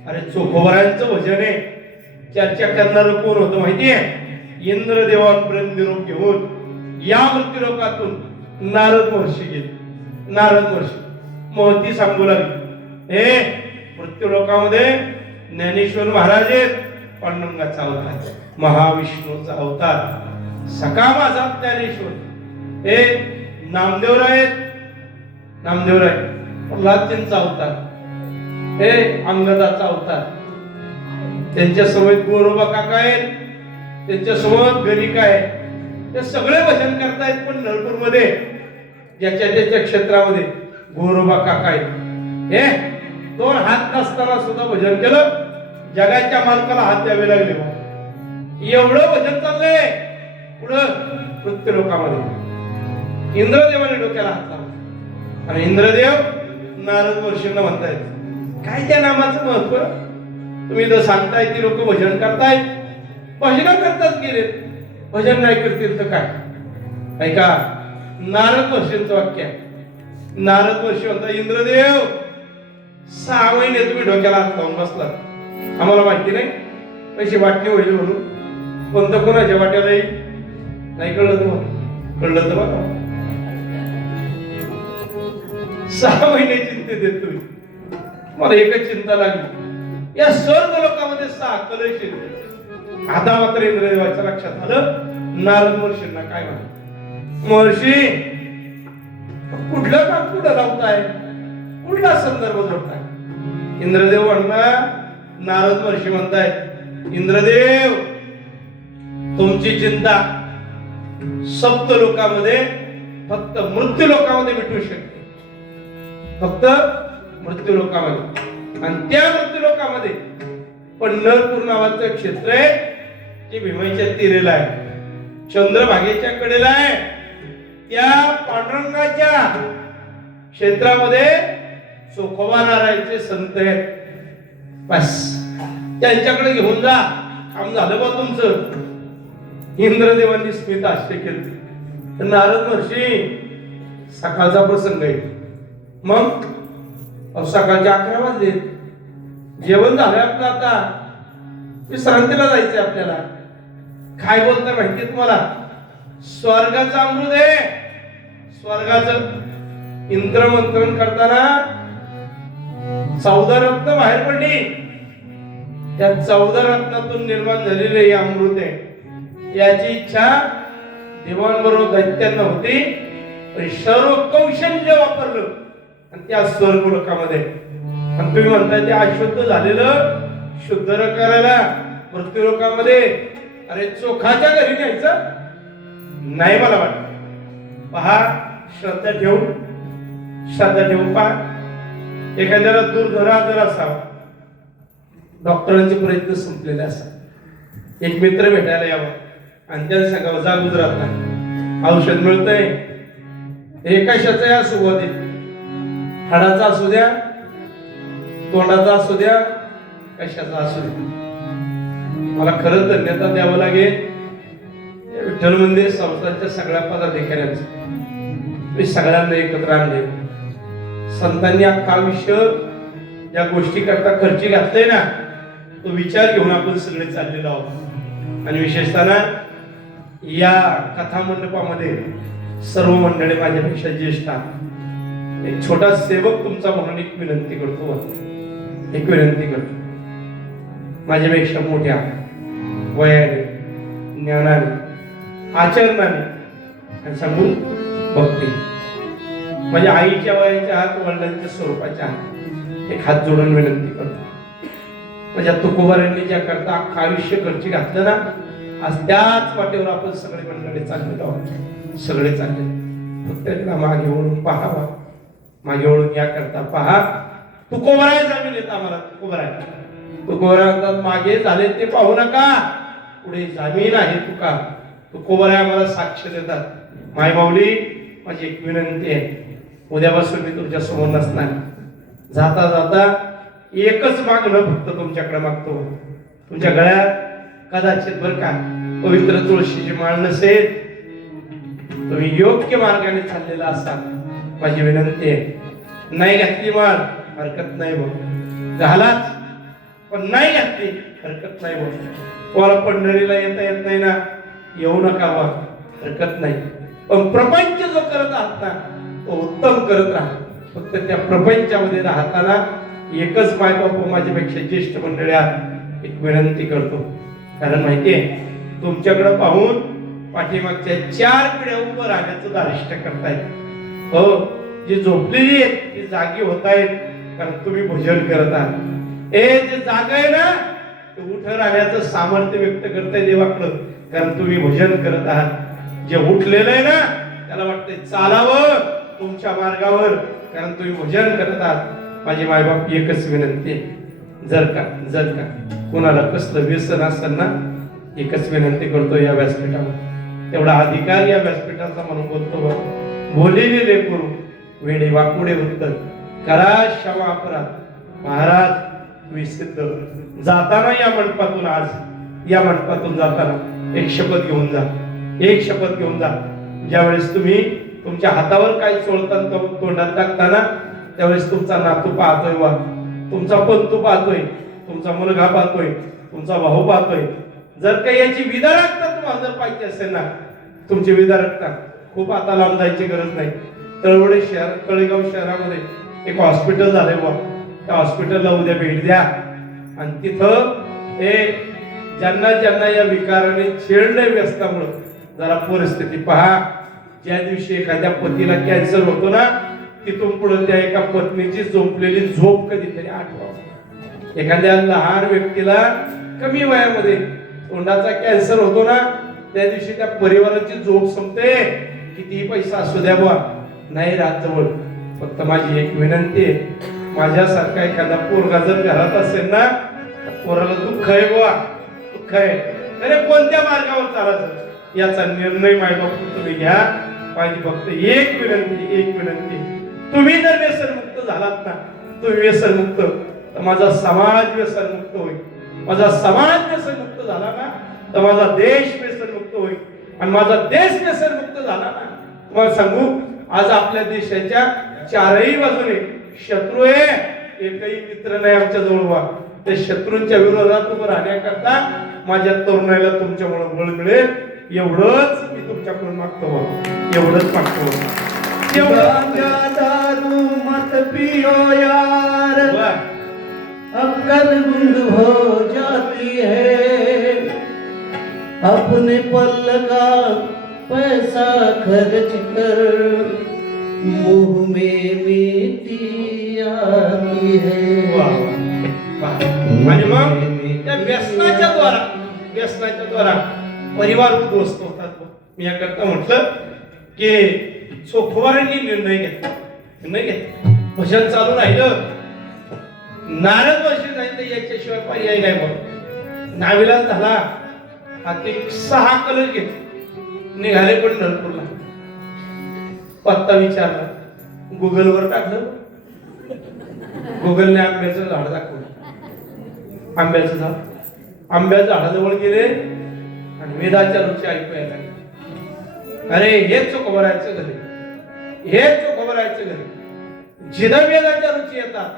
अरे चोखोबरांचं भजन आहे. चर्चा करणारं कोण होतं माहितीये? इंद्रदेवांपर्यंत निरोप घेऊन या मृत्यूलोकातून नारद महर्षी गेले. नारद महर्षी महती सांगू लागली, हे मृत्यूलोकामध्ये ज्ञानेश्वर महाराज आहेत, पांडुरंगाचा अवतार, महाविष्णूचा अवतार, सखा माझा ज्ञानेश्वर. हे नामदेवराय आहेत, नामदेवराय प्रल्हादजींचा अवतार, हे अंगदाचा अवतार. त्यांच्या समोर गोरोबा काका आहेत, त्यांच्या समोर गणिका आहे. ते सगळे भजन करतायत. पण नरपूरमध्ये ज्याच्या त्याच्या क्षेत्रामध्ये गोरोबा काका आहेत. हे 2 हात नसताना सुद्धा भजन केलं. जगाच्या मालकाला हात द्यावे लागले. एवढं भजन चाललंय. पुढं मृत्यू लोकामध्ये इंद्रदेवाने डोक्याला हात लावला आणि इंद्रदेव नारद महर्षींना म्हणतायत, काय त्या नामाचं महत्व? तुम्ही तर सांगताय ती लोक भजन करतायत, भजन करताच गेले, भजन नाही करतील तर काय? ऐका नारद महर्षींचं वाक्य आहे. नारद महर्षी म्हणतात, इंद्रदेव 6 महिने तुम्ही डोक्याला हात लावून बसलात. आम्हाला माहिती नाही कशी वाटणी होईल म्हणून. कोणतं कोणाच्या वाट्याला येईल नाही कळलं तुम्हाला? कळलं तर बघा. 6 महिने चिंतेत येत तुम्ही. मला एकच चिंता लागली, या सर्व लोकांमध्ये 6 कलश येते. आता मात्र इंद्रदेवाच्या लक्षात आलं नारद महर्षींना काय म्हणत. महर्षी कुठलं काम कुठं लावताय, कुठला संदर्भ जोडताय? इंद्रदेव म्हणणार, नारद महर्षी म्हणतायत, इंद्रदेव तुमची चिंता सप्त लोकांमध्ये फक्त मृत्यू लोकांमध्ये मिटू शकते. फक्त मृत्यू लोकांमध्ये. आणि त्या मृत्यू लोकांमध्ये पंढरपूर नावाचं क्षेत्र आहे, जे भीमाईच्या तीरेला आहे, चंद्रभागेच्या कडेला आहे. त्या पांडुरंगाच्या क्षेत्रामध्ये चोखोबा नारायणचे संत आहेत. बस त्यांच्याकडे घेऊन जा, काम झालं बा तुमचं. इंद्रदेवांनी स्मित आश्चर्य केलं. तर नारद महर्षी सकाळचा प्रसंग आहे. मग सकाळचे 11 वाजले, जेवण झालंय आपलं, आता विश्रांतीला जायचंय आपल्याला. काय बोलता माहितीये तुम्हाला? स्वर्गाचं अमृत आहे. स्वर्गाचं इंद्रमंथन करताना 14 रत्न बाहेर पडली. त्या 14 रत्नातून निर्माण झालेले हे अमृत आहे. याची इच्छा देवांबरोबर दैत्यांना होती. सर्व कौशल्य वापरलं आणि त्या स्वर्ग लोकांमध्ये. आणि तुम्ही म्हणताय ते अशुद्ध झालेलं शुद्ध करायला मृत्यू लोकांमध्ये, अरे चोखाच्या घरी न्यायचं नाही मला वाटत. पहा, श्रद्धा ठेवून पहा. एखाद्याला दूरधर आजार असावा, डॉक्टरांचे प्रयत्न संपलेले असतात, एक मित्र भेटायला यावा आणि त्याला सांगावं, जा गुजरातला औषध मिळतंय. हे कशाचं या सुरुवातीत, हाडाचा असू द्या, तोंडाचा असू द्या, कशाचा असू द्या. मला खरंच धन्यता द्यावं लागेल विठ्ठल मंदिर संस्थांच्या सगळ्या पदाधिकाऱ्यांचं. मी सगळ्यांना एकत्र आणले. संतांनी अख्खा आयुष्य ज्या गोष्टी करता खर्ची घातले ना, तो विचार घेऊन आपण सगळे चाललेलो आहोत. आणि विशेषतः या कथा मंडपामध्ये सर्व मंडळी माझ्यापेक्षा ज्येष्ठ आहेत. एक छोटा सेवक तुमचा म्हणून एक विनंती करतो. माझ्यापेक्षा मोठ्या वयाने, ज्ञानाने, आचरणाने आणि सांगून भक्ती, माझ्या आईच्या वयाच्या हात, वडिलांच्या स्वरूपाच्या हात, एक हात जोडून विनंती करतो. माझ्या तुकोबारांनी ज्या करता अख्खा आयुष्य खर्ची घातलं ना, आज त्याच वाटेवर आपण सगळे मंडळी चाललेलो आहोत. सगळे चालले. फक्त त्याला मागे वळून पाहावा, मागे वळून या करता पहा. तुकोबाराय जामीन येत आम्हाला. तुकोबाराय मागे झाले ते पाहू नका, पुढे जामीन आहे तुका. तुकोबाराय आम्हाला साक्ष देतात. माय माऊली, माझी एक विनंती आहे, उद्यापासून मी तुमच्या समोर नसणार. जाता जाता एकच मागणं फक्त तुमच्याकडे मागतो. तुमच्या गळ्यात कदाचित बरं का पवित्र तुळशीची माळ नसेल, तुम्ही योग्य मार्गाने चाललेला असाल, माझी विनंती आहे, नाही घातली माळ हरकत नाही बघ, घालाच, पण नाही घातली हरकत नाही बघ. तुम्हाला पंढरीला येता येत नाही ना, येऊ नका बा, हरकत नाही. पण प्रपंच जो करत आहात ना, तो उत्तम करत राहा. फक्त त्या प्रपंचामध्ये राहताना एकच मायबाप माझ्यापेक्षा ज्येष्ठ मंडळी आहात, एक विनंती करतो. कारण माहितीये, तुमच्याकडे पाहून पाठीमागच्या 4 पिढ्या उभं राहण्याचं धारिष्ट करतायत. हो, जी झोपलेली आहेत ती जागी होत आहेत, कारण तुम्ही भजन करत आहात. जे जागा आहे ना, ते उठ राहण्याचं सामर्थ्य व्यक्त करताय देवाकडं, कारण तुम्ही भजन करत आहात. जे उठलेलं आहे ना, त्याला वाटतंय चालावं तुमच्या मार्गावर, कारण तुम्ही भजन करत आहात. माझे मायबाप एकच विनंती आहे, जर का कोणाला कसलं व्यसन असेल ना, एकच विनंती करतो या व्यासपीठावर, तेवढा अधिकार या व्यासपीठाचा म्हणून बोलतो. बोलिले करू वेडे वाकुडे उत्तर करा क्षमा अपराध. महाराज तुम्ही सिद्ध. जाताना या मंडपातून, आज या मंडपातून जाताना एक शपथ घेऊन जा, एक शपथ घेऊन जा. ज्यावेळेस तुम्ही तुमच्या हातावर काय चोळताना तोंडात टाकताना, त्यावेळेस तुमचा नातू पाहतोय वा, तुमचा पंतू पाहतोय, तुमचा मुलगा पाहतोय, तुमचा भाऊ पाहतोय. जर काही याची विदारकता तुम्हाला जर पाहिजे असेल ना, तुमची विदारकता खूप आता लांब जायची गरज नाही. तळवडे शहर, कळेगाव शहरामध्ये एक हॉस्पिटल झालंय बा, त्या हॉस्पिटलला उद्या भेट द्या. आणि तिथं हे ज्यांना या विकाराने छेडलंय व्यसनामुळं, जरा परिस्थिती पहा. ज्या दिवशी एखाद्या पतीला कॅन्सर होतो ना, तिथून पुढे त्या एका पत्नीची झोपलेली झोप कधीतरी आठवा. एखाद्या लहान व्यक्तीला कमी वयामध्ये तोंडाचा कॅन्सर होतो ना, त्या दिवशी त्या परिवाराची झोप संपते. कितीही पैसा असू द्या बा, नाही राहत जवळ. फक्त माझी एक विनंती आहे, माझ्यासारखा एखादा पोरगा जर घरात असेल ना, त्या पोराला दुःख आहे बा, दुःख आहे, अरे कोणत्या मार्गावर चालायचं याचा निर्णय मायबाप तुम्ही घ्या. माझी फक्त एक विनंती, तुम्ही जर व्यसनमुक्त झालात ना, तुम्ही व्यसनमुक्त, तर माझा समाज व्यसनमुक्त होईल. माझा समाज व्यसनमुक्त झाला ना, तर माझा देश व्यसनमुक्त होईल. आणि माझा देश व्यसनमुक्त झाला ना, तुम्हाला सांगू, आज आपल्या देशाच्या 4ही बाजूने शत्रू आहे, एकही मित्र नाही आमच्या जवळ बा. त्या शत्रूंच्या विरोधात उभं राहण्याकरता माझ्या तरुणाईला तुमच्यामुळे बळ मिळेल, एवढंच मी तुमच्याकडून मागतो बा, एवढंच मागतो. दारू मत पियो यार, अक्ल गुंग हो जाती है, अपने पल का पैसा खर्च कर मुंह में मिट्टी आती है. आणि मग त्या व्यसनाच्या द्वारा परिवार उद्ध्वस्त होतात. मी याकरता म्हटलं की चोखवारांनी निर्णय घेतला. भजन चालू राहिलं, नारद वर्षी नाही तर याच्याशिवाय पर्याय नाही. मग नाविलाज झाला, हाती 6 कलश घेतले, निघाले पंढरपूरला. पत्ता विचारला, गुगलवर टाकलं, गुगलने आंब्याचं झाड दाखवलं. आंब्याचं झाड, आंब्याच्या झाडाजवळ गेले आणि वेदाच्या रुची ऐकूया लागले. अरे हेच चोखोबरायचं घरी, हेच चोखोबरायचं घरी. जिथं वेदाच्या रुची येतात,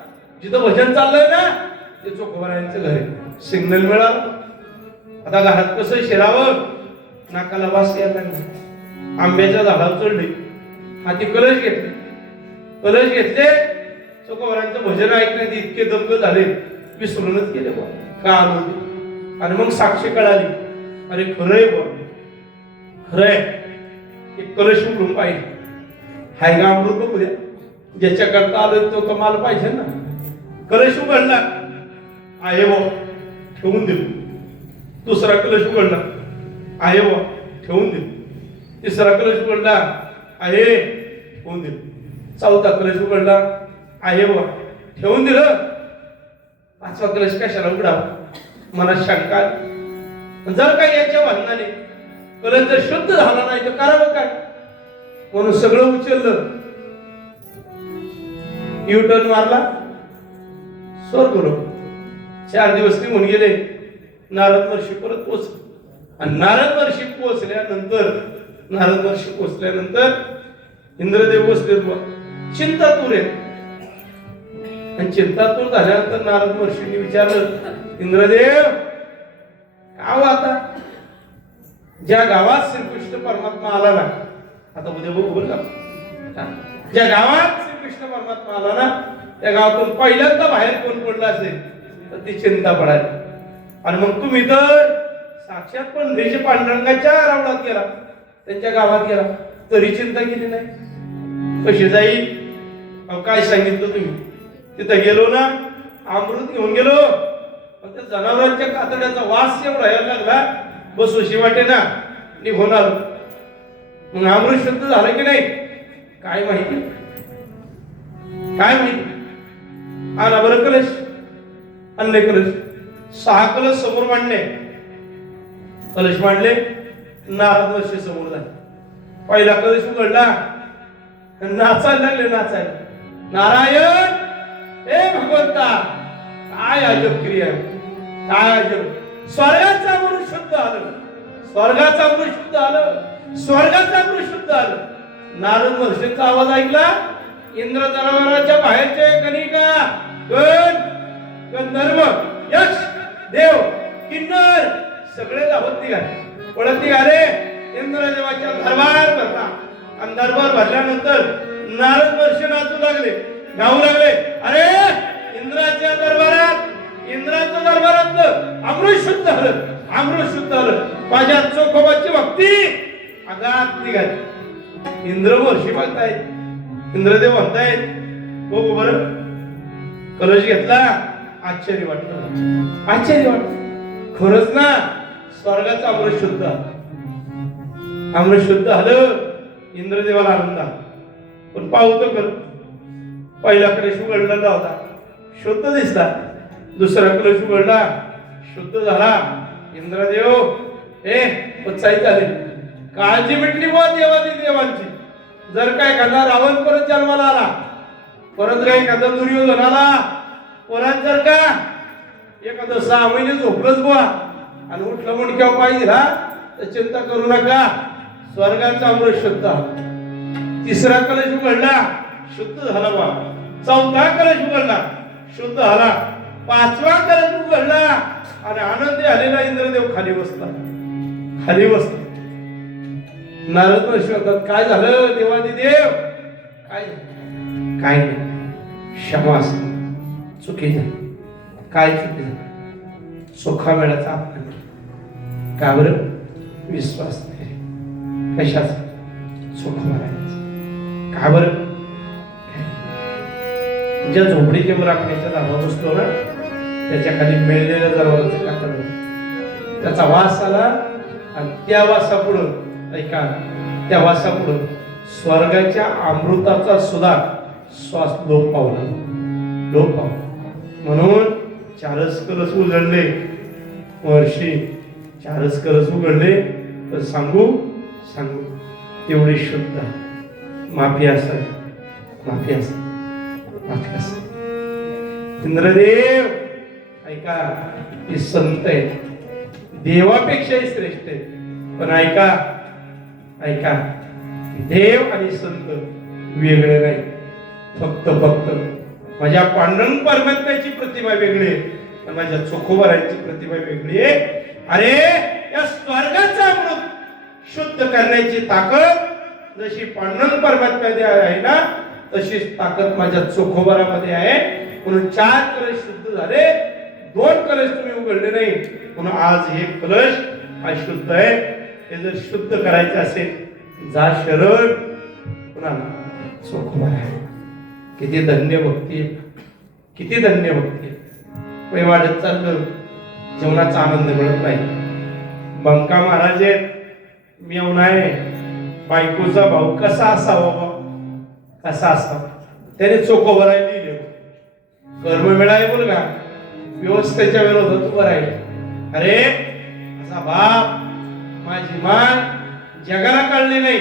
जिथं भजन चाललंय ना, ते चोखोबरायचं घरी. सिग्नल मिळालं. आता घरात कसं शिरावं, नाकाला वास यायला लागला. आंब्याच्या झाडावर चढले, हाती कलश घेतले. चोखोबरांचं भजन ऐकण्यात इतके दंग झाले, विसरूनच गेले बा का आलो. आणि मग साक्षी कळाली, अरे खरंय बा, खरंय. एक कलश उघडून पाहिजे, हाय गा अमृत बघू द्या, ज्याच्याकरता आलोय तो माल पाहिजे ना. कलश उघडला, आहे बा, ठेवून दिलं. दुसरा कलश उघडला, आहे बा, ठेवून दिलं. तिसरा कलश उघडला, आहे, ठेवून दिलं. चौथा कलश उघडला, आहे बा, ठेवून दिलं. 5वा कलश कशाला उघडावा, मनात शंका. जर काही याच्या भांडणाने कलश जर शुद्ध झाला नाही तर करावं काय? म्हणून सगळं उचललं, युटर्न मारला, स्वर्ग गेलो. 4 दिवस निघून गेले. नारद महर्षी परत पोहोचले. आणि नारद महर्षी पोहोचल्यानंतर इंद्रदेव बसले, चिंतातूर आहेत. आणि चिंतातूर झाल्यानंतर नारद महर्षींनी विचारलं, इंद्रदेव का हो आता ज्या गावात श्रीकृष्ण परमात्मा आला ना, आता उद्या बघू बरं का, ज्या गावात श्रीकृष्ण परमात्मा आला ना त्या गावातून पहिल्यांदा बाहेर कोण पडला असेल तर ती चिंता पडायला. आणि मग तुम्ही तर साक्षात पंढरीच्या पांडुरंगाच्या रावणात गेला, त्यांच्या गावात गेला, तरी चिंता केली नाही. कशी जाईल? अहो काय सांगितलं तुम्ही? तिथं गेलो ना, अमृत घेऊन गेलो, पण त्या जनावरांच्या कातड्याचा वास एवढा यायला लागला, बसूशी वाटे ना, निघून आलो. मग अमृत शुद्ध झालं की नाही काय माहिती? काय माहिती? आणा बरं कलश. आणले कलश. 6 कलश समोर मांडले. कलश मांडले. नारद महर्षी समोर झाले. पहिला कलश उघडला, नाचायला लागले, नाचायला. नारायण, हे भगवंता, काय अजब क्रिया, काय अजब. स्वर्गाचा अमृत शुद्ध आलं, स्वर्गाचा अमृत शुद्ध आलं, स्वर्गाचा अमृत शुद्ध आलं. नारद महर्षींचा आवाज ऐकला. इंद्र दरबाराच्या बाहेरचे कनिका, गण, गंधर्व, यक्ष, देव, किन्नर सगळे धावत निघाले, पळत निघाले. इंद्रदेवाच्या दरबार भरला. आणि दरबार भरल्यानंतर नारद महर्षी नाचू लागले, गाऊ लागले, अरे इंद्राच्या दरबारात, इंद्राच्या दरबारातलं अमृत शुद्ध झालं, अमृत शुद्ध झालं. माझ्या चोखोबाची भक्ती आगात निघाली. इंद्र महर्षी म्हणतायत, इंद्रदेव म्हणतायत, हो बरं. कलश घेतला. आश्चर्य वाटलं, आश्चर्य वाटलं. खरंच ना, स्वर्गाचं अमृत शुद्ध, अमृत शुद्ध झालं. इंद्रदेवाला आनंद आला. पण पाहू तर कर, पहिला कलश उघडलेला होता, शुद्ध दिसला. दुसरा कलश उघडला, शुद्ध झाला. इंद्रदेव हे उत्साहित झाले. काळजी मिटली बुवा देवादी देवांची. जर काय एखादा रावण परत जन्माला आला, परत काय एखादा दुर्योधन आला, परत जर का एखादं 6 महिने झोपलंच बुवा आणि उठलं मुंडक्यावर पाय दिला तर चिंता करू नका, स्वर्गाचा अमृत शुद्ध. तिसरा कलश उघडला, शुद्ध झाला बा. चौथा कलश उघडला, शुद्ध झाला. 5वा कलश उघडला आणि आनंदी आलेला इंद्रदेव खाली बसला, खाली बसला. नारद महर्षी म्हणतात, काय झालं देवादिदेव? काय काय नाही, क्षमा असेल, चुकी झाली. काय चुकी झाली? सोखा मेळाचा अपमान. का बरं? विश्वास नाही. कशाचा? सोखा मारायचा. का बरं? ज्या झोपडीच्या वर आपल्याच्या दाबा बसतो ना, त्याच्या खाली मेळलेल्या जनावरांचं कातड, त्याचा वास आला. आणि त्या वासापुढं, ऐका, त्या वासापुढं स्वर्गाच्या अमृताचा सुद्धा श्वास लोप पावला, लोप पावला. म्हणून 4च कलश उघडले महर्षी, 4च कलश उघडले. तर सांगू सांगू तेवढे शुद्ध, माफी असत, माफी असत, माफी असत. इंद्रदेव ऐका, हे संत आहेत, देवापेक्षाही श्रेष्ठ आहेत. पण ऐका, ऐका, देव आणि संत वेगळे नाही. फक्त माझ्या पांडुरंग परमात्म्याची प्रतिमा वेगळी आहे, माझ्या चोखोबारांची प्रतिमा वेगळी आहे. अरे या स्वर्गाचा अमृत शुद्ध करण्याची ताकद जशी पांडुरंग परमात्म्यामध्ये आहे ना, तशीच ताकद माझ्या चोखोबारामध्ये आहे. म्हणून 4 कलश शुद्ध झाले, 2 कलश तुम्ही उघडले नाही. म्हणून आज हे कलश अशुद्ध आहे. हे जर शुद्ध करायचे असेल, जा शरण पुन्हा चोखोबार आहे. किती धन्य भक्ती, किती धन्य भक्ती. वय वाढत चाललं, जीवनाचा आनंद मिळत नाही. बंका महाराज मेवून आहे, बायकोचा भाऊ कसा असावा, कसा असावा. त्याने चोखोबार लिहिले, कर्म मिळाले मुलगा, व्यवस्थेच्या विरोधात उभं राहील. अरे असा बाप माझी मान जगाला कळली नाही,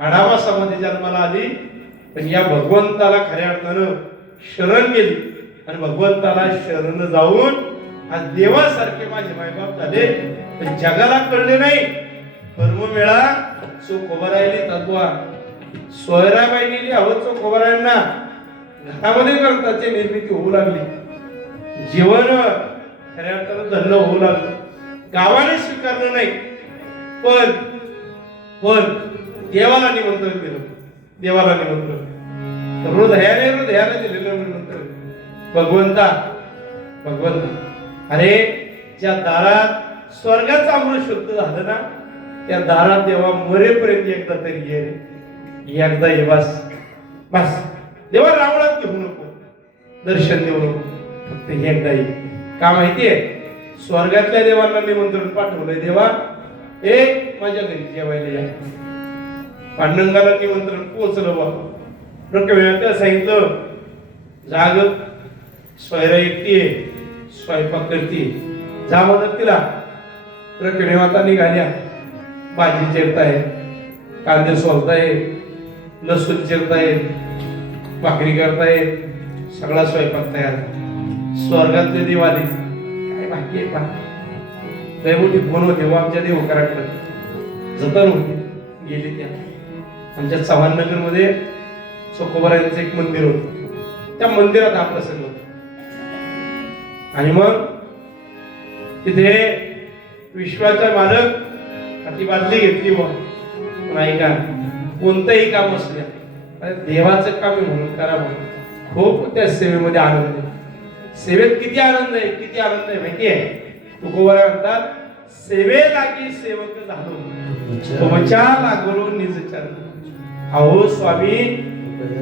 हाडावासामध्ये जन्माला आली, पण या भगवंताला खऱ्या अर्थानं शरण गेली आणि भगवंताला शरण जाऊन आज देवासारखे माझे मायबाप झाले, पण जगाला कळले नाही. कर्ममेळा चोख उभा राहिली तत्वा सोयराबाईने हवं चोख उभा राहिला घरामध्ये करताची निर्मिती होऊ लागली, जीवन खऱ्या अर्थानं धन्य होऊ लागलं. गावाने स्वीकारलं नाही, पण देवाला निमंत्रण दिलं, देवाला निमंत्रण हृदयाने दिलेलं निमंत्रण. भगवंता अरे ज्या दारात स्वर्गाचं अमृत शुद्ध झालं ना, त्या दारात देवा मरेपर्यंत एकदा तरी ये रे, एकदा ये बस देवा रावणात घेऊ नको, दर्शन देऊ नको, फक्त एकदा ये. का माहितीये, स्वर्गातल्या देवांना निमंत्रण पाठवलंय, देवा एक माझ्या घरी जेवायला या. पांडुरंगाला निमंत्रण पोहोचलं बाबा. प्रकरणात सांगितलं जाग स्वयरा एकटी आहे, स्वयंपाक करते, जा मदत तिला. प्रकरणात निघाल्या, भाजी चिरताय, कांदे सोलताय, लसूण चिरताय, भाकरी करताय, सगळा स्वयंपाक तयार. स्वर्गातले देव आले, काय भाग्य आहे पहा. दैवटी फोन होते आमच्या देवकराकडे, जतन होती, गेली त्या आमच्या चव्हाणनगर मध्ये चोखोबारायांचं एक मंदिर होतं, त्या मंदिरात हा प्रसंग होता. आणि मग तिथे विश्वाचा मालक हाती बादली घेतली बा, पण ऐका कोणतंही काम असल्या देवाचं काम आहे म्हणून करा म्हणून. खूप त्या सेवेमध्ये आनंद आहे. सेवेत किती आनंद आहे, किती आनंद आहे माहिती आहे. तुकोबारा म्हणतात, सेवे लागी सेवक झालो, तुमच्या लागलो निज चरण. अहो स्वामी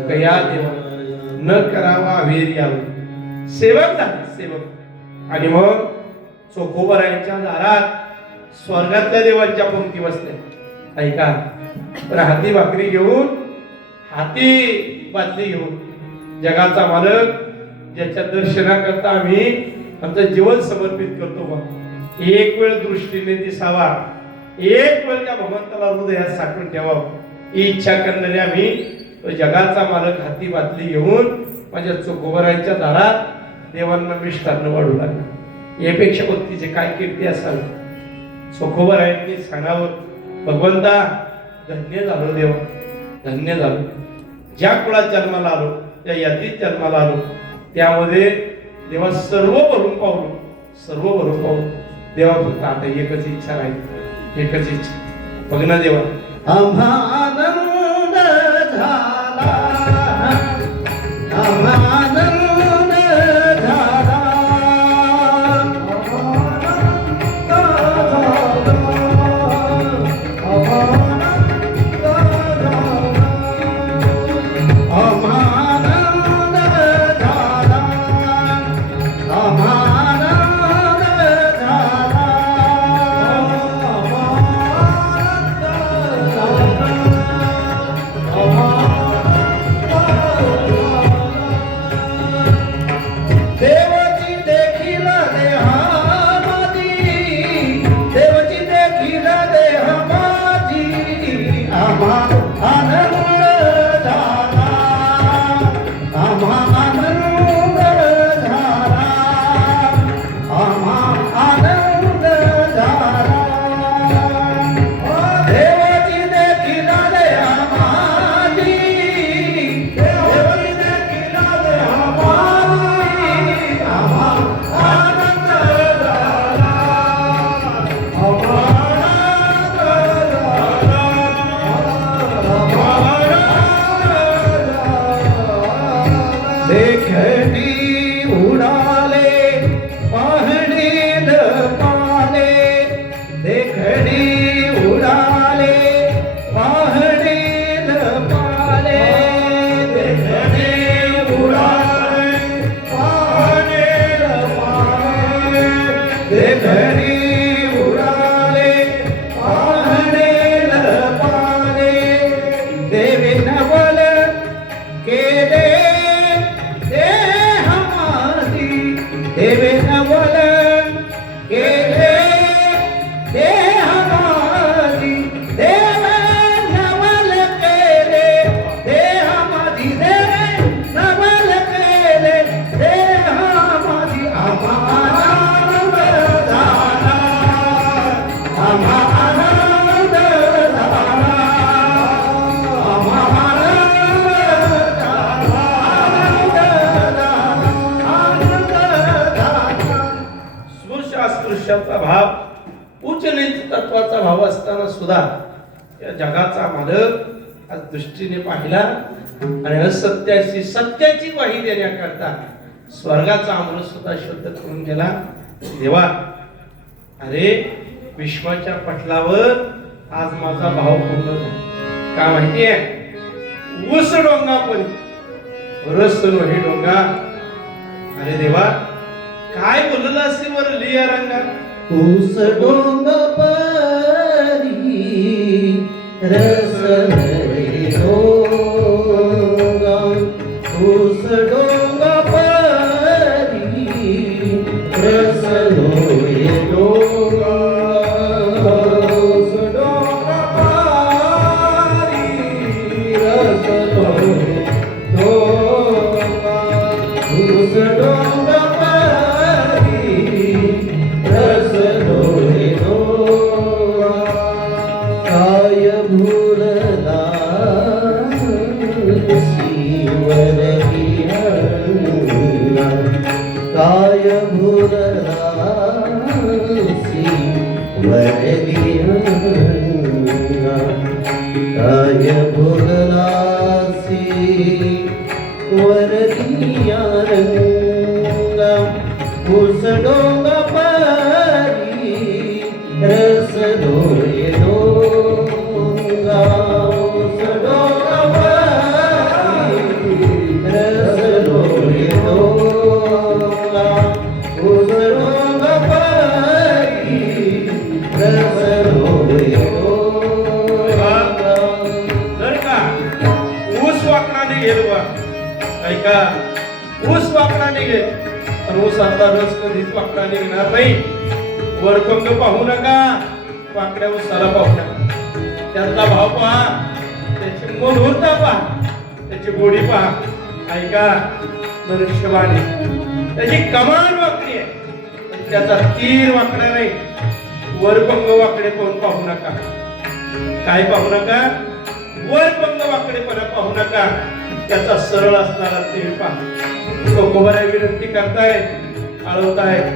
कया देवा न करावा वेर यावं. सेवक झाले, सेवक. आणि मग चोखोबारायांच्या दारात स्वर्गातल्या देवांच्या पंक्ती बसल्या. ऐका, तर हाती भाकरी घेऊन, हाती बादली घेऊन, जगाचा मालक ज्याच्या दर्शनाकरता आम्ही आमचं जीवन समर्पित करतो बा, एक वेळ दृष्टीने दिसावा, एक वेळ त्या भगवंताला हृदयात साठवून ठेवावं ही इच्छा करणारे आम्ही तो जगाचा मालक हाती बादली घेऊन माझ्या चोखोबारायांच्या दारात देवांना मिष्टान्न वाढू लागला. यापेक्षा भक्तीचे काय कीर्ती असावी. चोखोबारायांनी सांगावं, भगवंता धन्य झालो देवा, धन्य झालो. ज्या कुळात जन्माला आलो, त्या यादीत जन्माला आलो, त्यामध्ये देवा सर्व भरून पावलो, सर्व भरून पावलो. देवा फक्त आता एकच इच्छा राहील, एकच इच्छा. बघ ना देवा, आम्हा आनंद झाला, आम्हा आनंद झाला, तत्वाचा भाव उच्च नीच तत्वाचा भाव असताना सुद्धा या जगाचा मालक आज दृष्टीने पाहिला आणि असत्याची सत्याची ग्वाही देण्याकरता स्वर्गाचा अमृत सुद्धा शुद्ध करून गेला. देवा, अरे विश्वाच्या पटलावर आज माझा भाव पूर्ण झाला. का माहितीये? ऊस डोंगा पण रस नोही डोंगा. अरे देवा, काय बोललं असेल बरं लिया रंगा? ऊस डोंग परी रस नरे डोंगा, ऊस डोंग परी रस नोहे डोंगा, ऊस डोंग परी रस नोहे डोंगा, ऊस डोंग काय भुरला सीवरगिया, काय भुरला सीवरगिया, काय भुरला सीवरगिया रंगा, ऊस डोंग परी रस डोळे डोंगा, ऊस डोंग परी रस डोळे डोंगा, ऊस डोंग परी रस डोळे डोंगा. जर का ऊस वाकडाने गेल बा, ऐका, ऊस वाकडाने गेल तर ऊसाचा रस कधीच वाकडा निघणार नाही. वरपंग पाहू नका, वाकड्या ऊसाला पाहू नका. त्यातला भाव पहा, त्याची मधुरता पहा, त्याची गोडी पहा. ऐका, धनुष्यबाणी त्याची कमान वाकडी आहे, पण त्याचा तीर वाकडा नाही. वरपंग वाकडे पाहू नका. काय पाहू नका? वरपंग वाकडेपणा पाहू नका. त्याचा सरळ असणारा तीर पहा. कोकोबरा विनंती करतायत, आळवतायत,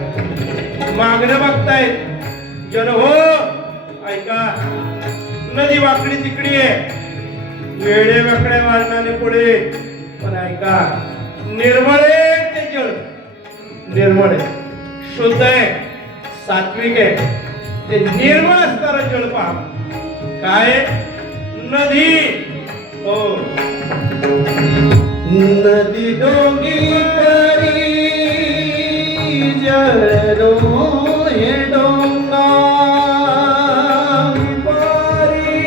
मागणं बघतायत. जन हो, ऐका, नदी वाकडी तिकडी आहे, वेडे वाकड्या मारणाने पुढे, पण ऐका, निर्मळ आहे ते जल, निर्मळ आहे, शुद्ध आहे, सात्विक आहे. ते निर्मळ असणारं जल पहा. काय? नदी. हो, नदी डोंगी परी जल डोहे डोंगा, परी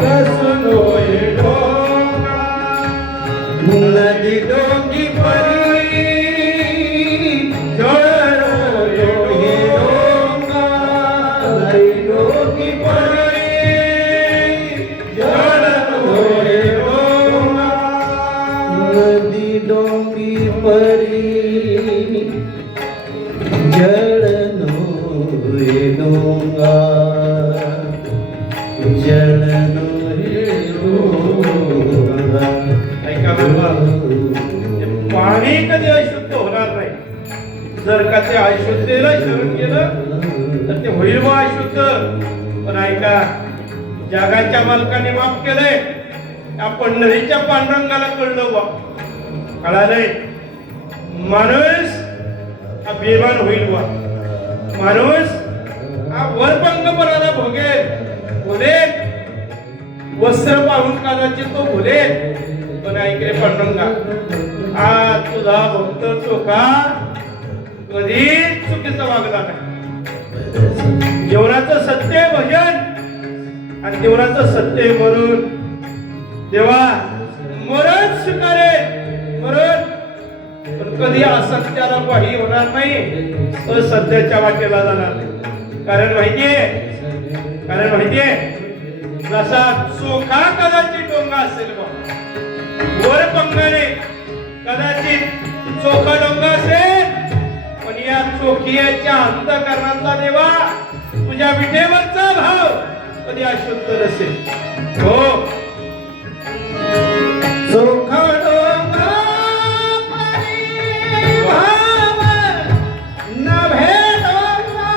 रस डोहे डोंगा, नदी डोंगी परी जल डोहे डोंगा, नदी डोंगी परी जल डोहे डोंगा, नदी डोंगी परी जल नोहे डोंगा, जल नोहे डोंगा. ऐका बाबा, ते पाणी कधी अशुद्ध होणार नाही. जर का ते अशुद्धेला शरण गेलं तर ते होईल बा अशुद्ध. पण ऐका, जगाच्या मालकाने माफ केलंय, त्या पंढरीच्या पांडुरंगाला कळलं बा, कळालंय. माणूस हा बेमान होईल बा, माणूस हा वरपंगपणाला भोगेल, बोलेल, वस्त्र पाहून कदाचित तो बोलेल. पण ऐकले पांडुरंगा, हा तुझा भक्त चोखा कधीच चुकीचा वागला नाही. जीवनाचं सत्य भजन आणि जीवनाचं सत्य मरून देवा मरण स्वीकारे, मरण. पण कधी असत्याला काही होणार नाही, असत्याच्या वाटेला जाणार नाही. कारण माहितीये, जसा चोखा कदाचित डोंगा असेल बा, वर पंगाने कदाचित चोखा डोंगा असेल, पण या चोखियाच्या अंतःकरणातला देवा तुझ्या विठेवरचा भाव कधी अशुद्ध नसेल. हो, चोखा डोंगा परी भाव नभे डोंगा,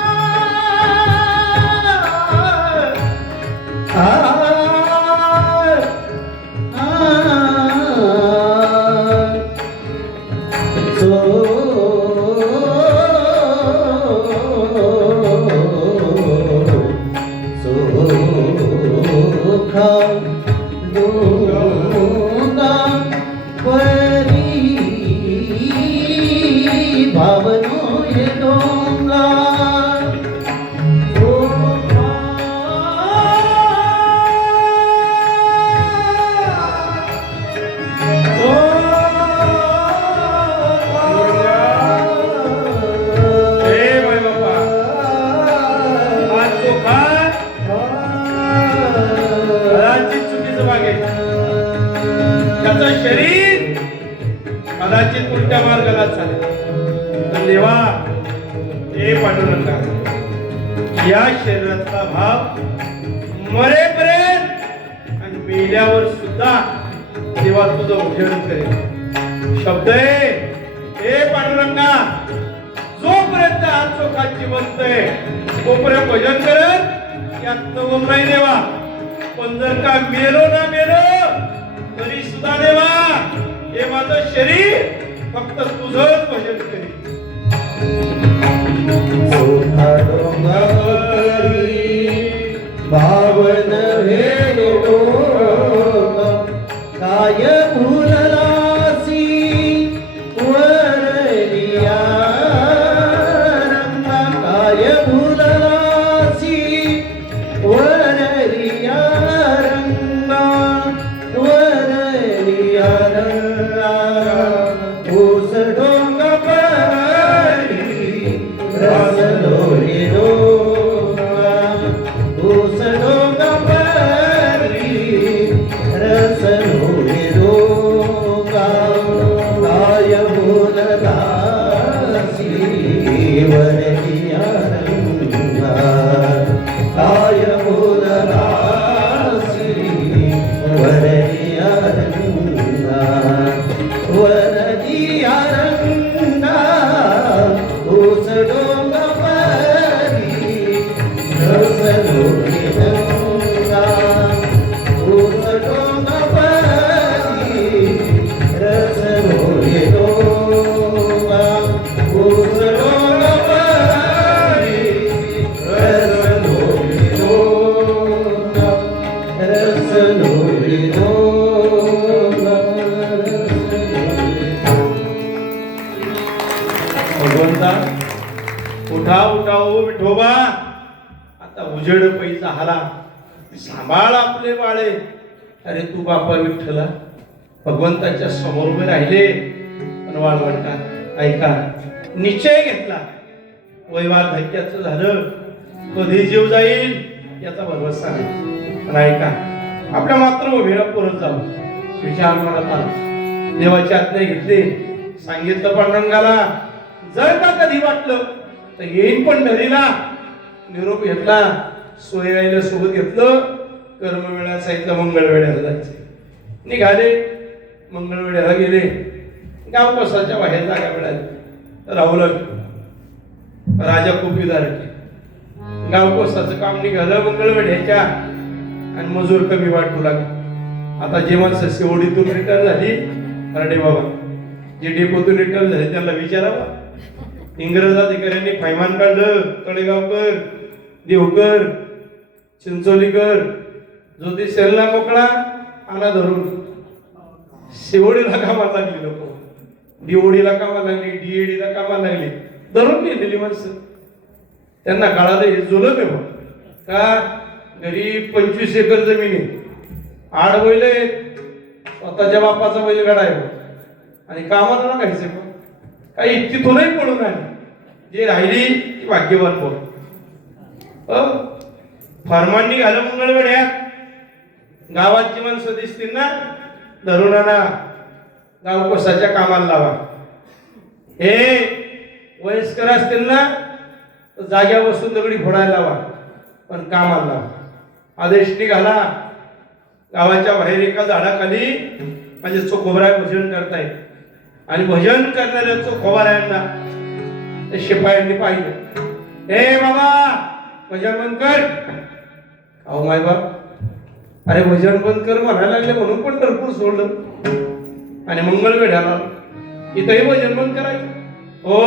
माणसाचं शरीर कदाचित उलट्या मार्गाला चालेल, पण देवा हे पांडुरंगा या शरीरातला भाव मरेपर्यंत आणि मेल्यावर सुद्धा देवा तुझं उजेड करेल. शब्द आहे हे पांडुरंगा, जोपर्यंत हात चोखात जिवंत आहे तोपर्यंत भजन करत यात नवम नाही देवा. पण जर का मेलो ना मेलो तरी सुद्धा देवा हे माझं शरीर फक्त तुझंच भजन करेल. सोखा डोंगरी भावन भेदो काय भूललासी वरलिया रंगा काय भूललासी वरलिया रंगा वरलिया रंगा ऊस डोंग परी रस डोळे डोंगा ऊस डोंग परी रस डोळे डोंगा काय बोलदासी वरलिया रंगा काय बोलदासी वरलिया रंगा वरलिया रंगा ऊस डोंग परी रस डोळे डोंगा ऊस डोंग परी रस डोळे डोंगा ऊस डोंग परी रस डोळे डोंगा रस डोळे डोंगा भगवंता उठा उठा ओ विठोबा, आता उजेड पैसा हाला, सांभाळ आपले बाळे. अरे तू बापा विठ्ठला भगवंताच्या समोर उभे राहिले पण वाळवंटात ऐका निश्चय घेतला, वैवार धक्क्याचं झालं, कधी जीव जाईल याचा भरवसा नाही. पण ऐका आपल्या मातृभूमीला परत जाऊ. विचार मनात आला, देवाची आज्ञा घेतली, सांगितलं पांडुरंगाला जर का कधी वाटलं तर येईन पंढरीला. निरोप घेतला, सोयराईला सोबत घेतलं, कर्मवेळा सांगितलं मंगळवेळ्याला जायचं. निघाले, मंगळवेळ्याला गेले. गाव कसाच्या बाहेर जागा मिळाली, राहू लागले. राजा खूप विदारक, गाव कोसाचं काम निघालं मंगळवेढ्याच्या आणि मजूर कमी वाटू लागला. आता जे माणसं शेवडीतून रिटर्न झाली, अरे बाबा जे डेपोतून रिटर्न झाले त्यांना विचारावं. इंग्रज अधिकाऱ्यांनी फैमान काढलं, तळेगावकर, देवकर, चिंचोलीकर, जो ते सेलला मोकळा आला धरून. शेवडीला कामाला लागली लोक, दिवडीला कामाला लागली, डीएडीला कामाला लागली, धरून नेलेली माणसं. त्यांना काळाला हे जुलम आहे का. घरी 25 एकर जमीन आहे, आड बैल आहेत, स्वतःच्या बापाचा बैलगाडा आहे आणि कामाला लागायचे. पण काही इतकी तो नाही पडून आली, जे राहिली ती भाग्यवान बोल. फरमांनी घालं मंगळवेढ्यात, गावाची माणसं दिसतील ना धरून आणा, गाव कोसाच्या कामाला लावा. हे वयस्कर असतील ना जाग्या बसून दगडी फोडायला लावा, पण कामाला लावा. आदेश निघाला, गावाच्या बाहेर एका झाडाखाली म्हणजे चोखोबराय भजन करतायत आणि भजन करणाऱ्या चोखोबरायांना त्या शिपायांनी पाहिलं. हे बाबा भजन बंद कर. अहो माय बाप, अरे भजन बंद कर म्हणायला लागले म्हणून पंढरपूर सोडलं आणि मंगळवेढ्याला इथंही भजन बंद करायचं. हो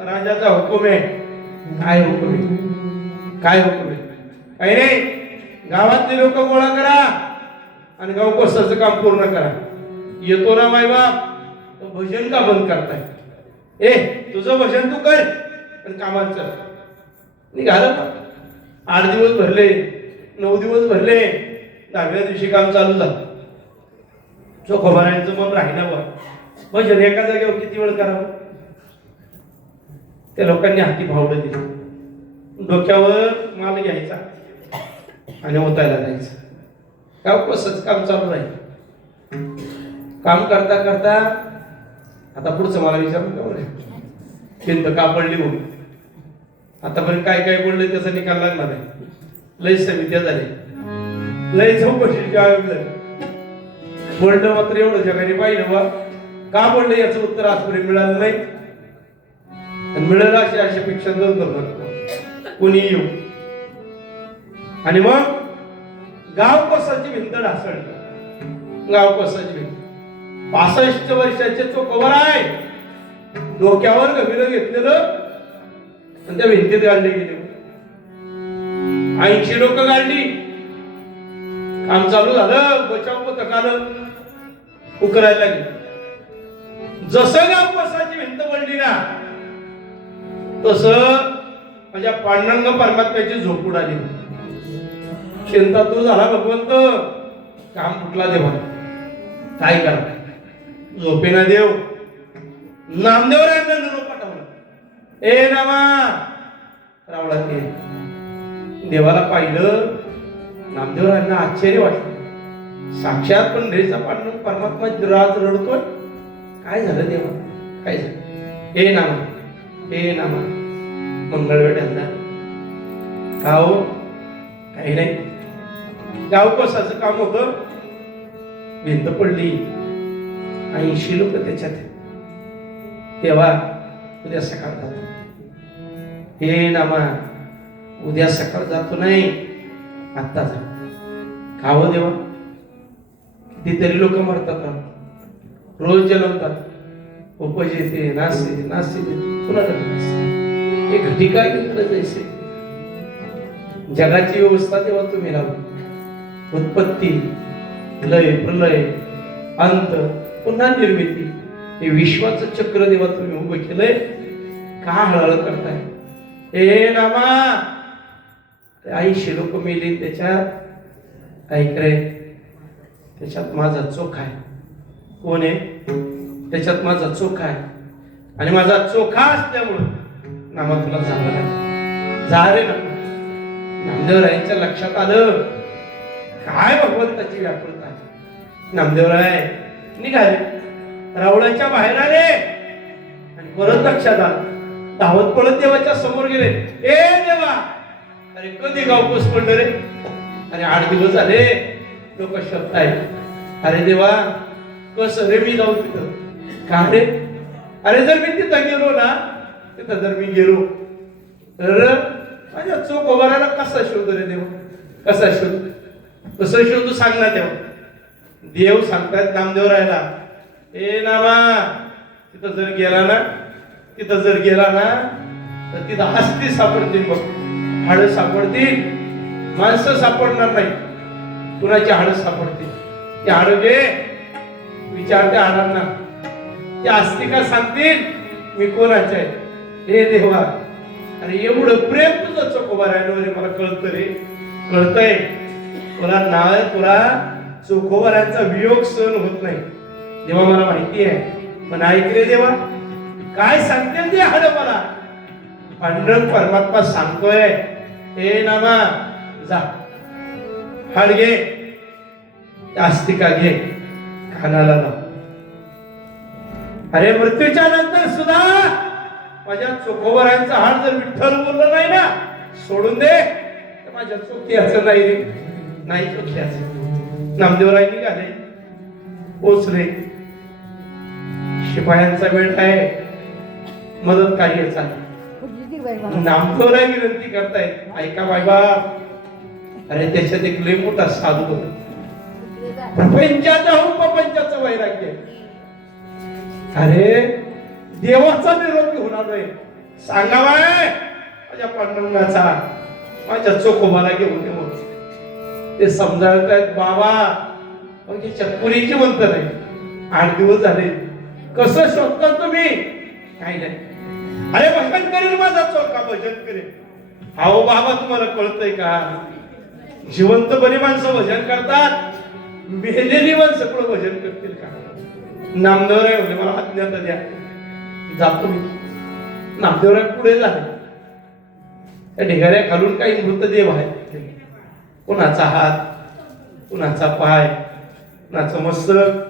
राजाचा हुकुम आहे. काय हुकुम आहे? काय हुकुम आहे? काही नाही, गावातले लोक गोळा करा आणि गाव कोसाचं काम पूर्ण करा. येतो ना माय बाप, भजन का बंद करताय? ए तुझं भजन तू कर पण कामात चल. निघालं. 8 दिवस भरले, 9 दिवस भरले, 10व्या दिवशी काम चालू झालं. चोखोबारांचं मन राहिलं बा, भजन एका जागेवर किती वेळ करावं. त्या लोकांनी हाती भावडं दिलं, डोक्यावर माल घ्यायचा आणि ओतायला जायचं. गाव कसंच काम चालू राहील. काम करता करता आता पुढचं मला विचारून का बरं खिंत का पडली म्हणून आतापर्यंत काय काय पडलं त्याचा निकाल लागला नाही. लय समित्या झाली, लय चौकशी आयोग झाली. पडलं मात्र एवढं जगाने पाहिलं बा का पडलं याचं उत्तर आजपर्यंत मिळालं नाही. आणि मिळालं अशी अशापेक्षा नव्हतं कोणी येऊ. आणि मग गाव कोसाची भिंत ढासळली. गाव कोसाची भिंत 65 वर्षाचे चोकोवर आहे, डोक्यावर गंभीर घेतलेलं आणि त्या भिंतीत गाडले गेले. 80 लोक गाडली. काम चालू झालं, बचाव पथक आलं, उकरायला लागली. जसं गाव कोसाची भिंत पडली ना तसं माझ्या पांडुरंग परमात्म्याची झोप उडाली. चिंता तू झाला भगवंत, काम कुठला देवा, काय करा. झोपेना देव नामदेवरायांना निरोप पाठवला. ए नामा रावळा ते देवाला पाहिलं. नामदेवरायांना आश्चर्य वाटलं. साक्षात पंढरीचा पांडुरंग परमात्मा राज रडतोय. काय झालं देवा, काय झालं. ए नामा, ए नामा, मंगळवेळ धंदा का हो, काही नाही. गावकोसाचं काम होतं, भिंत पडली, 80 लोक त्याच्यात. तेव्हा उद्या सकाळ जातो. हे नामा उद्या सकाळ जातो नाही, आत्ता जा. का हो देवा, कितीतरी लोक मरतात, रोज जन्मतात, उपज येते, नास येते, नास येते, पुन्हा हे घटी काय मित्र जैसे. जगाची व्यवस्था तेव्हा तुम्ही लावू. उत्पत्ती, लय, प्रलय, अंत, पुन्हा निर्मिती, हे विश्वाचं चक्र देवा तुम्ही उभं केलंय. का हळहळ करताय. हे नामा 80 लोक मेली त्याच्यात. ऐक रे, त्याच्यात माझा चोख आहे. कोण आहे त्याच्यात? माझा चोखा आहे. आणि माझा चोखा असल्यामुळं नामा तुला झाला नाही. जा रे ना. नामदेवरायांच्या लक्षात आलं काय भगवंताची व्याकुळता आहे. नामदेवराय निघाले, रावळाच्या बाहेर आले आणि परत लक्षात आलं. धावत पळत देवाच्या समोर गेले. ए देवा, अरे कधी गावकोस पडलं रे. अरे 8 दिवस झाले लोक शब्द. अरे देवा कसं रे मी जाऊ तिथं. का रे. अरे जर मी तिथं गेलो ना, तिथं जर मी गेलो तर माझ्या चोख उभारायला कसा शोध रे देवा, कसा शोध, कसं शोधू सांग ना देवा. देव सांगतात नामदेवरायला, ए नामा तिथं जर गेला ना, तिथं जर गेला ना तर तिथं हस्ती सापडतील बघ, हाडं सापडतील, माणसं सापडणार नाही, कुणाची हाडं सापडतील. ते हाडं घे, विचार त्या हाडांना, ते आस्तिका सांगतील मी कोणाचे आहे. हे देवा, अरे एवढं प्रेम तुझं चोखोबारायला रे, मला कळतं रे, कळतंय तुला नाव, तुला चोखोबारांचा वियोग सहन होत नाही देवा, मला माहिती आहे. पण ऐक रे देवा, काय सांगते ते हाड मला. पांडुरंग परमात्मा सांगतोय, हे नामा जा, हाड घे, आस्तिका घे, खानाला लाव. अरे मृत्यूच्या नंतर सुद्धा माझ्या चोखोबरांचा हाड जर विठ्ठल बोललं नाही ना, सोडून दे, तर माझ्या चोख्याचं नाही रे, नाही चोख्याचं. नामदेवराय निघाले, पोचले. शिपायांचा वेळ आहे, मदत कार्य चालू. नामदेवराय विनंती करतायत, ऐका बाबा. अरे त्याच्यात एक लय मोठा साधू होता, प्रपंचाचा उपपंचाचं वैराग्य. अरे देवाचा निरोप घेऊन आलोय, सांगा बाय माझ्या पांडुरंगाचा, माझ्या चोखोबाला घेऊन येऊ. ते समजावतायत बाबा, मग चक्कुरीची म्हणत नाही. 8 दिवस झाले, कसं शोधता तुम्ही? काही नाही. अरे भजन करेल माझा चोखा, भजन करेल. अहो बाबा तुम्हाला कळतंय का, जिवंत बरी माणसं भजन करतात, मेलेली माणसं कुठं भजन करतील का? नामदेवराय म्हणजे मला आज्ञा द्या, जातो मी. नामदेवराय पुढे झाले. त्या ढिगाऱ्या खालून काही मृतदेव आहेत, कुणाचा हात, कुणाचा पाय, कुणाचं मस्तक,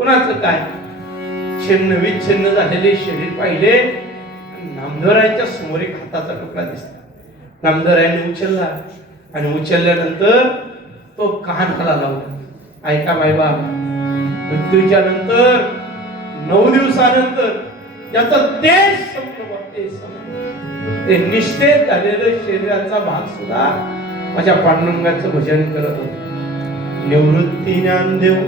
कुणाचं काय छिन्न विच्छिन्न झालेले शरीर पाहिले. नामदेवरायांच्या समोर एक हाताचा तुकडा दिसला. नामदेवरायांनी उचलला आणि उचलल्यानंतर तो कानाला लावला. ऐका बायबा, मृत्यूच्या नंतर 9 दिवसानंतर त्याचा देश संपला. ते निश्चित झालेलं शरीराचा भाग सुद्धा माझ्या पांडुरंगाचं भजन करत होत. निवृत्ती ज्ञानदेव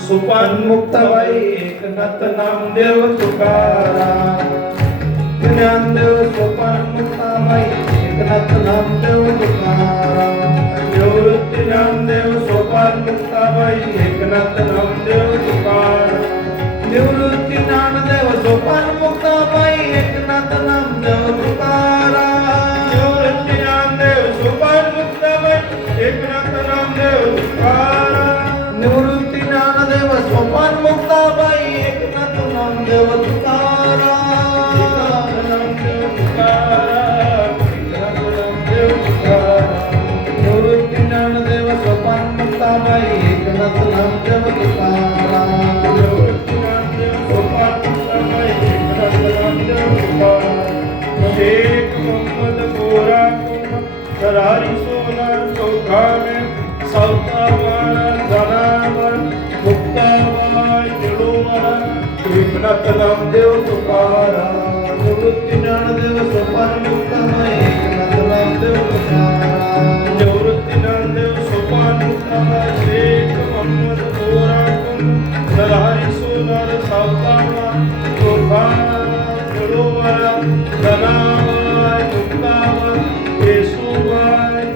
सोपान मुक्ताबाई एकनाथ नामदेव तुकाराम. ज्ञानदेव सोपान मुक्ताबाई एकनाथ नामदेव तुकाराम. निवृत्ती ज्ञानदेव सोपान मुक्ताबाई एकनाथ नामदेव तुकाराम. निवृत्ती ज्ञानदेव सोपान मुक्ताबाई एकनाथ नामदेव तुकाराम. निवृत्ती ज्ञानदेव सोपान मुक्ताबाई एकनाथ नामदेव तुकाराम. निवृत्ती ज्ञानदेव सोपान मुक्ताबाई एकनाथ नामदेव तुकाराम. नामदेव तुकाराम. एकनाथ नामदेव तुकाराम. निवृत्ती ज्ञानदेव सोपान मुक्ताबाई एकनाथ नामदेव तुकाराम. शेख मोहम्मद गोरा करारी सोनार चौखा में सावतावारा जनावर मुक्ताबाई निळोवारा एकनाथ नामदेव तुकाराम. निवृत्ती ज्ञानदेव सोपान मुक्ताबाई एकनाथ नामदेव तुकाराम. निवृत्ती ज्ञानदेव सोपान मुक्ताबाई शेख मोहम्मद गोरा करारी सोनार सावतावारा चौखा निळोवारा जनावर मुक्ताबाई येसुबाई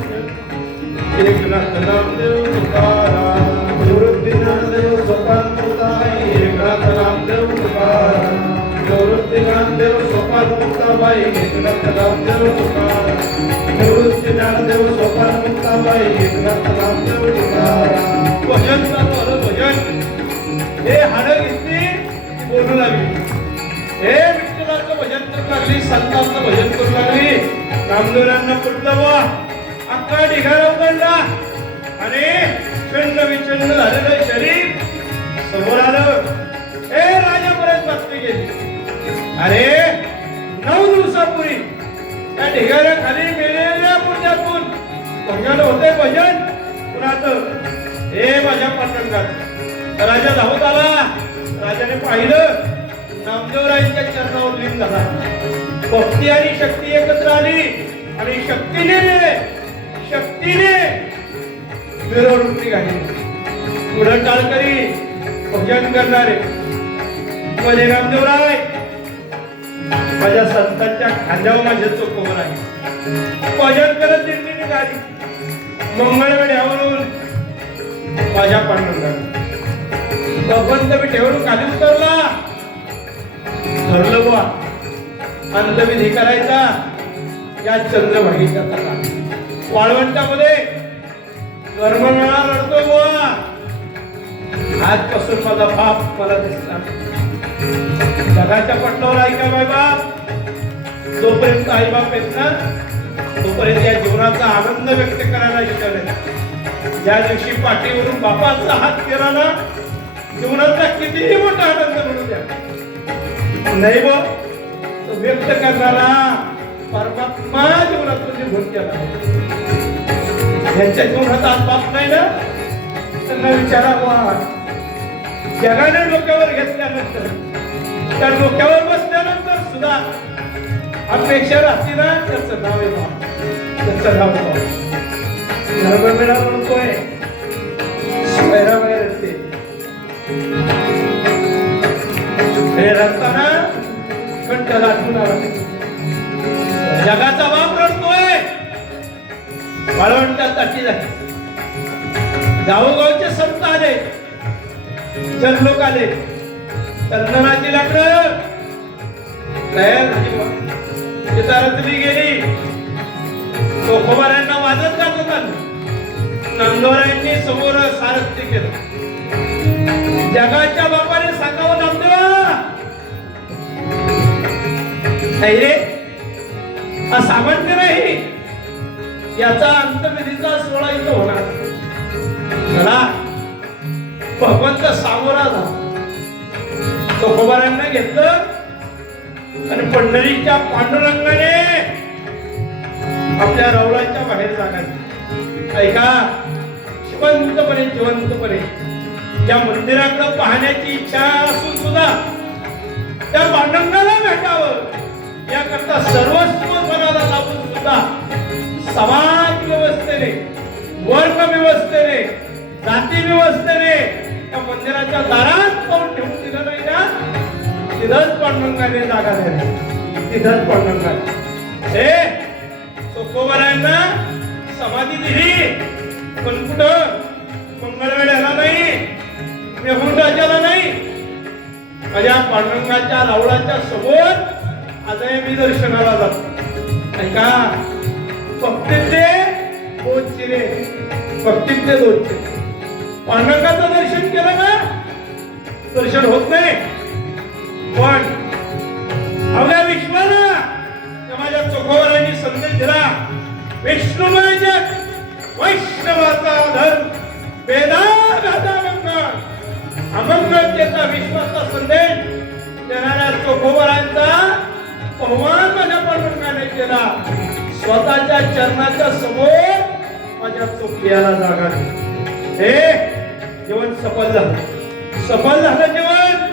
एकनाथ नामदेव तुकाराम. निवृत्ती ज्ञानदेव सोपान मुक्ताबाई एकनाथ नामदेव तुकाराम. निवृत्ती ज्ञानदेव सोपान मुक्ताबाई एकनाथ नामदेव तुकाराम. निवृत्ती ज्ञानदेव सोपान मुक्ताबाई एकनाथ नामदेव तुकाराम. भजन चालू आलं भजन. हे हाडं घेतली बोलू लागली. हे विठ्ठलाचं भजन करू लागली, संतांचं भजन करू लागली. नामदेवरांना कुठलं वा अख्खा ढिगारा उघडला आणि छन्न विछन्न झालेलं शरीर समोर आलं. हे राजापर्यंत बातमी गेली. अरे 9 दिवसापूर्वी त्या ढिगाऱ्याखाली मेलेल्या पुण्यातून भजन होते. भजन कुणाचं? हे माझ्या पाटणगात. राजा धावत आला. राजाने पाहिलं नामदेवरायांच्या चरणावर लीन झाला. भक्ती आणि शक्ती एकत्र आली आणि शक्तीने मिरवणूक निघाली. पुढे टाळकरी भजन करणारे मध्ये नामदेवराय माझ्या संतांच्या खांद्यावर माझ्या चोकोवर आहे. भजन करत दिंडी निघाली. मंगळवेढ्यावरून माझ्या पांडुरंगाने भगवंत विठेवरून खाली उतरला. ठरलं बुवा अंतविधी करायचा या चंद्रभागीच्या तटात. वाळवंटामध्ये कर्ममेळा लढतोय बुवा. आजपासून माझा बाप मला दिसला. जगाच्या पटलावर ऐका बाय बाप, जोपर्यंत आई बाप येत ना तोपर्यंत या जीवनाचा आनंद व्यक्त करायला शिकवले. ज्या दिवशी पाठीवरून बापाचा हात केला ना जीवनाचा कितीही मोठा आनंद म्हणू द्या नाही बो तो व्यक्त करणारा परमात्मा जीवनातून निघून गेला. यांच्या जीवनात आज बाप नाही ना त्यांना विचारावा. जगाने डोक्यावर घेतल्यानंतर त्या डोक्यावर बसल्यानंतर सुद्धा अपेक्षा राहते ना त्याचं नाव आहे बाप. त्याचं नाव धर्ममेळा म्हणतोय स्वैरा बाहेर येते. हे रडताना कंठ गाठून आला. जगाचा बाप रडतोय. वाळवंटात ताटी झाली. गावोगावचे संत आले, जनलोक आले. चंदनाची लाकडं तयार झाली. चितारतली गेली. चोखोबारांना वाजत जात होता. नामदेवरायांनी समोर सारथ्य केलं. जगाच्या बापाने सांगावं नामदेवा नाही रे हा सामान्य नाही. याचा अंतविधीचा सोहळा इथं होणार. चला भगवंत सामोरा झाला. तुकोबारांना घेतलं आणि पंढरीच्या पांडुरंगाने आपल्या रावळाच्या बाहेर जागा दिली. ऐका, जिवंतपणे त्या मंदिराकडे पाहण्याची इच्छा असून सुद्धा त्या पांडुरंगाला भेटावं याकरता सर्वस्व मनाला लावून सुद्धा समाज व्यवस्थेने, वर्ग व्यवस्थेने, जाती व्यवस्थेने त्या मंदिराच्या दारात पाऊल ठेवून दिलं नाही ना, तिथंच पांडुरंगाने जागा द्यावी. तिथंच पांडुरंगाने तुकोबारांना समाधी दिली, पण कुठं? मंगळवेढ्याला नाही, मेहुण राजाला नाही, माझ्या पांडुरंगाच्या रावळाच्या समोर आजही मी दर्शनाला जातो. ऐका, भक्तीतले दोन चिरे, भक्तीतले दोन चिरे. पांडुरंगाचं दर्शन केलं ना, दर्शन होत नाही, पण अवघ्या विश्वाला माझ्या तुकोबारांनी संदेश दिला, विष्णुमय जग वैष्णवाचा धर्म, अमंगळतेचा विश्वाचा संदेश देणाऱ्या तुकोबारांचा बहुमान माझ्या पांडुरंगाने केला. स्वतःच्या चरणाच्या समोर माझ्या चोखियाला जागा दिली. हे जीवन सफल झालं, सफल झालं जीवन.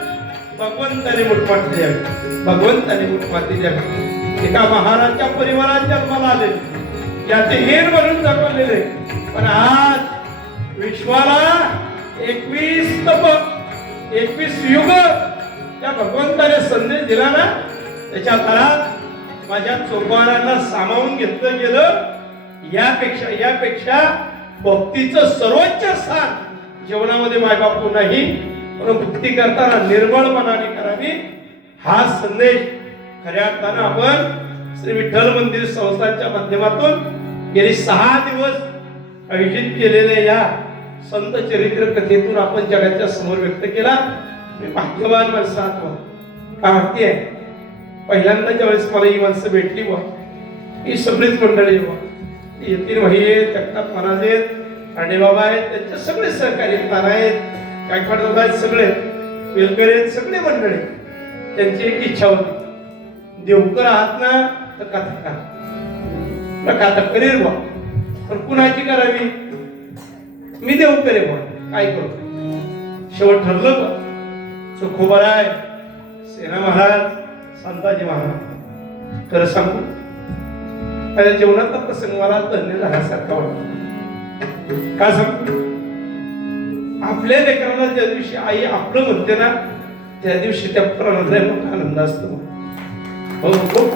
भगवंताने मुठपाठी द्यावी, भगवंताने मुठपाठी द्यावी. एका महाराजच्या परिवारात जन्माला आले, याचे हेर म्हणून जगवलेले, पण आज विश्वाला 21 तप, 21 युग त्या भगवंताने संदेश दिला ना, त्याच्या काळात माझ्या तुकोबारांना सामावून घेतलं गेलं. यापेक्षा भक्तीचं सर्वोच्च स्थान जीवनामध्ये मायबापू नाही, पण भक्ती करताना निर्मळ मनाने करावी. हा संदेश खऱ्या अर्थानं आपण श्री विठ्ठल मंदिर संस्थानच्या माध्यमातून गेली 6 दिवस आयोजित केलेल्या या संत चरित्र कथेतून आपण जगाच्या समोर व्यक्त केला. मी भाग्यवान माणसं आहोत. का माहिती आहे, पहिल्यांदा ज्यावेळेस मला ही माणसं भेटली बा, ही सगळीच मंडळी बा, येतील भाई आहेत, जगताप महाराज आहेत, पांडेबाबा आहेत, त्यांचे सगळे सहकारी तारा आहेत, गायकवाड दादा आहेत, सगळे वेलकर आहेत, सगळे मंडळी. त्यांची एक इच्छा होती, देवकर आहात ना तर कथा करेल बा, पण कुणाची करावी? मी देवकर आहे बा, काय करू? शेवट ठरलं बा, तुकोबाराय, सेना महाराज, संताजी महाराज. खरं सांगू, माझ्या जीवनातला प्रसंग मला धन्य झाल्यासारखा वाटतो. का सांगू? आपल्या लेकरांना ज्या दिवशी आई आपलं म्हणते ना, त्या दिवशी त्या प्राणाला मोठा आनंद असतो. हो, खूप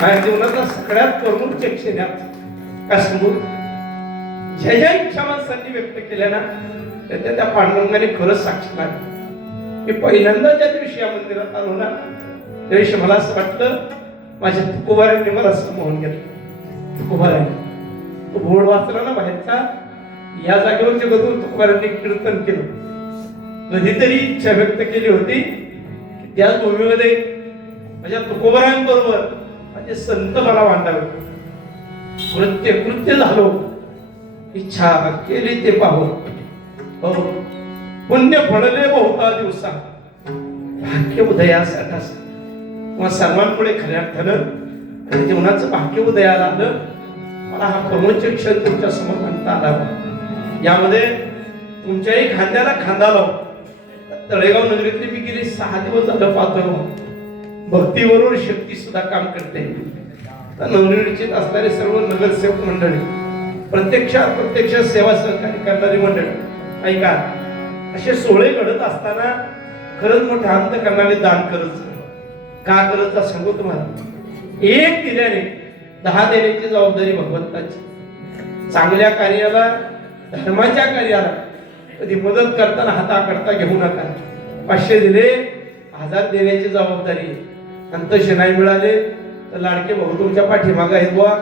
माझ्या जीवनातला सगळ्यात प्रमुख क्षण का सांगू? ज्या इच्छा माणसांनी व्यक्त केल्या ना, त्या पांडुरंगाने खरंच साक्षी लागली. मी पहिल्यांदा ज्या दिवशी या मंदिरात आलो ना, त्या दिवशी मला असं वाटलं माझ्या तुकोबारांनी मला समोरून घेतलं. तुकोबारांनी तो बोर्ड वाचला ना बाहेरचा, या जागेवर जगतून तुकोबारांनी कीर्तन केलं. कधीतरी इच्छा व्यक्त केली होती की त्या भूमीमध्ये माझ्या तुकोबारांबरोबर माझे संत मला मांडावे. कृत्य झालो, इच्छा केली ते पाहून. हो, पुण्य फळले बहुता दिवसा, भाग्य उदयासाठी मग सर्वांपुढे खऱ्या अर्थानं जीवनाचं भाग्य उदयाला आलं. मला हा प्रमुख क्षण तुमच्या समोर म्हणता आला. यामध्ये तुमच्याही खांद्याला खांदा लावून तळेगाव नगरीतली मी गेली 6 दिवस झालं पाहतो. भक्तीबरोबर शक्ती सुद्धा काम करते. नवनिर्मित असणारे सर्व नगरसेवक मंडळी, प्रत्यक्ष सेवा सहकारी करणारी मंडळी, ऐका, असे सोहळे घडत असताना खरंच मोठे अंत करणारे दान करत का करत सांगू तुम्हाला. 1 दिल्याने 10 देण्याची जबाबदारी भगवंताची. चांगल्या कार्याला, धर्माच्या कार्याला कधी मदत करताना हाताकरता घेऊ नका. 500 दिले, 1000 देण्याची जबाबदारी. आणि तसे नाही मिळाले तर लाडके भाऊ तुमच्या पाठीमागे आहेत बुवा,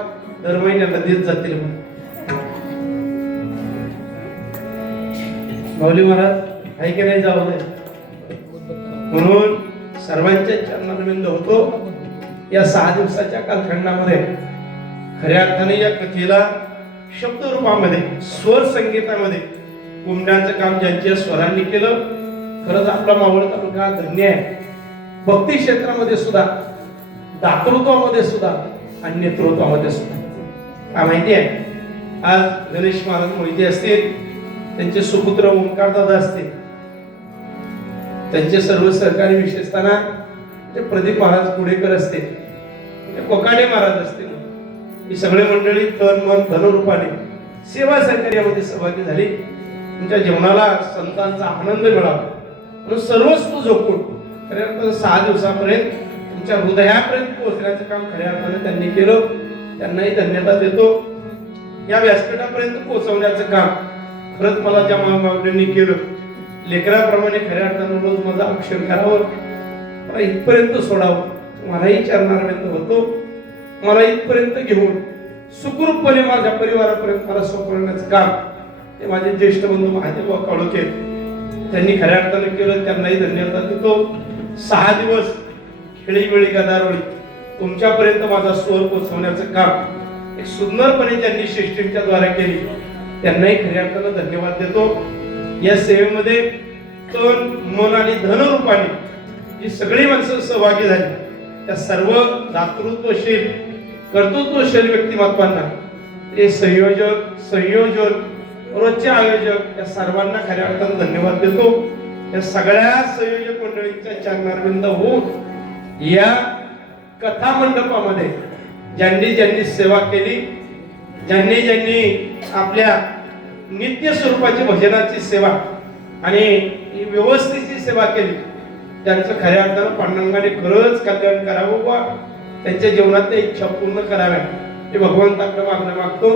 दर महिन्याला देत जातील. माऊली महाराज आहे की नाही जाऊ दे म्हणून सर्वांच्या चरणारविंद होतो. या 6 दिवसाच्या कालखंडामध्ये खऱ्या अर्थाने या कथेला शब्द रूपामध्ये, स्वर संगीतामध्ये गुमण्याचं काम ज्यांच्या स्वरांनी केलं खरंच आपला मावळ तालुका धन्य आहे. भक्ती क्षेत्रामध्ये सुद्धा, दातृत्वामध्ये सुद्धा आणि नेतृत्वामध्ये सुद्धा. काय माहिती आहे, आज गणेश महाराज मोहिते असतील, त्यांचे सुपुत्र ओंकार दादा असतील, त्यांचे सर्व सहकारी विशेषताना प्रदीप महाराज पुढेकर असतील, कोकाडे महाराज असतील, ही सगळे मंडळी तन मन धनरूपाने सेवा सहकार्यामध्ये सहभागी झाली. तुमच्या जीवनाला संतांचा आनंद मिळावा म्हणून सर्वस्व झोपून खऱ्या अर्थानं 6 दिवसापर्यंत तुमच्या हृदयापर्यंत पोहोचण्याचं काम खऱ्या अर्थानं त्यांनी केलं. त्यांनाही धन्यवाद देतो. या व्यासपीठापर्यंत पोहोचवण्याचं काम खरंच मला ज्या माऊलींनी केलं, लेकराप्रमाणे खऱ्या अर्थानं रोज माझं अक्षर करावं, मला इथपर्यंत सोडावं, मलाही चरणारविंद होतो, मला इथपर्यंत घेऊन सुखरूपपणे माझ्या परिवारापर्यंत मला सोपवण्याचं काम ते माझे ज्येष्ठ बंधू महादेव काळोखे त्यांनी खऱ्या अर्थानं केलं. त्यांनाही धन्यवाद देतो. 6 दिवस खेळीमेळी गदारोळी तुमच्यापर्यंत माझा स्वर पोहोचवण्याचं काम एक सुंदरपणे ज्यांनी सिस्टीमच्या द्वारे केली, त्यांनाही खऱ्या अर्थानं धन्यवाद देतो. या सेवेमध्ये तन मन आणि धन रूपाने जी सगळी माणसं सहभागी झाली, त्या सर्व दातृत्वशील कर्तृत्वशील व्यक्तिमत्वांना, ते संयोजक रोजचे आयोजक, या सर्वांना खऱ्या अर्थानं धन्यवाद देतो. या सगळ्या संयोजक मंडळींच्या चरणारविंद होऊन या कथा मंडपामध्ये ज्यांनी ज्यांनी सेवा केली, ज्यांनी ज्यांनी आपल्या नित्य स्वरूपाची भजनाची सेवा आणि व्यवस्थेची सेवा केली, त्यांचं खऱ्या अर्थानं पांडुरंगाने खरंच कल्याण करावं वा त्यांच्या जीवनातल्या इच्छा पूर्ण कराव्या हे भगवंताकडे मागणं मागतो.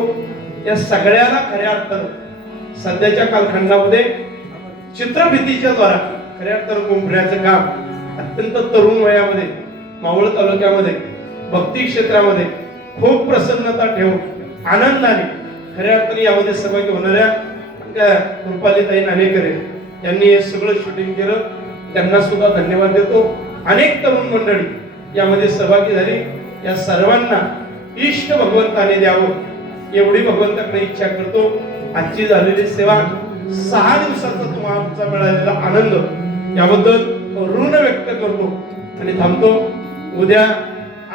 या सगळ्याला खऱ्या अर्थानं सध्याच्या कालखंडामध्ये चित्रफितीच्या द्वारा खऱ्या अर्थानं गुंफण्याचं काम अत्यंत तरुण वयामध्ये मावळ तालुक्यामध्ये भक्ती क्षेत्रामध्ये खूप प्रसन्नता ठेवून आनंदाने खऱ्या अर्थाने यामध्ये सहभागी होणाऱ्या कृपालीताई नाणेकरे यांनी हे सगळं शूटिंग केलं, त्यांना सुद्धा धन्यवाद देतो. अनेक तरुण मंडळी यामध्ये सहभागी झाली. या सर्वांना इष्ट भगवंताने द्यावं एवढी भगवंताकडे इच्छा करतो. आजची झालेली सेवा 6 दिवसाचा तुम्हाला मिळालेला आनंद याबद्दल ऋण व्यक्त करतो आणि थांबतो. उद्या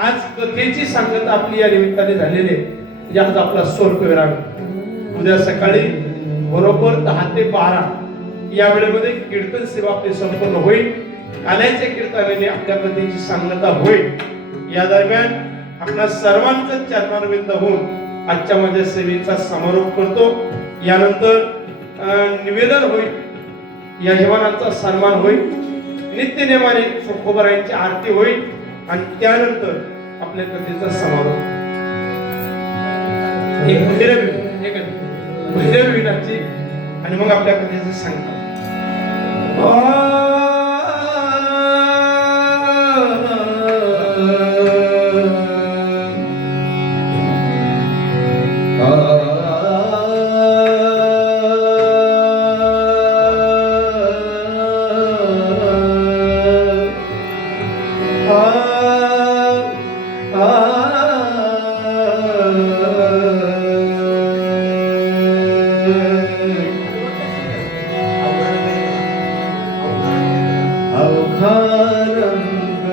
आज कथेची सांगता आपली या निमित्ताने झालेली आहे. म्हणजे आज आपला स्वरूपविराम. उद्या सकाळी बरोबर 10 ते 12 या वेळेमध्ये कीर्तन सेवा आपली संपन्न होईल. आल्याच्या कीर्तनाने आपल्या कथेची सांगता होईल. या दरम्यान आपल्या सर्वांचं चरणारविंद होऊन आजच्या माझ्या सेवेचा समारोप करतो. यानंतर निवेदन होईल, यजमानांचा सन्मान होईल, नित्यनेमाने चोखोबरायांची आरती होईल आणि त्यानंतर आपल्या कथेचा समारोप. एक भैरव विनाची आणि मग आपल्या कथेचं सांगतात. अवघा रंग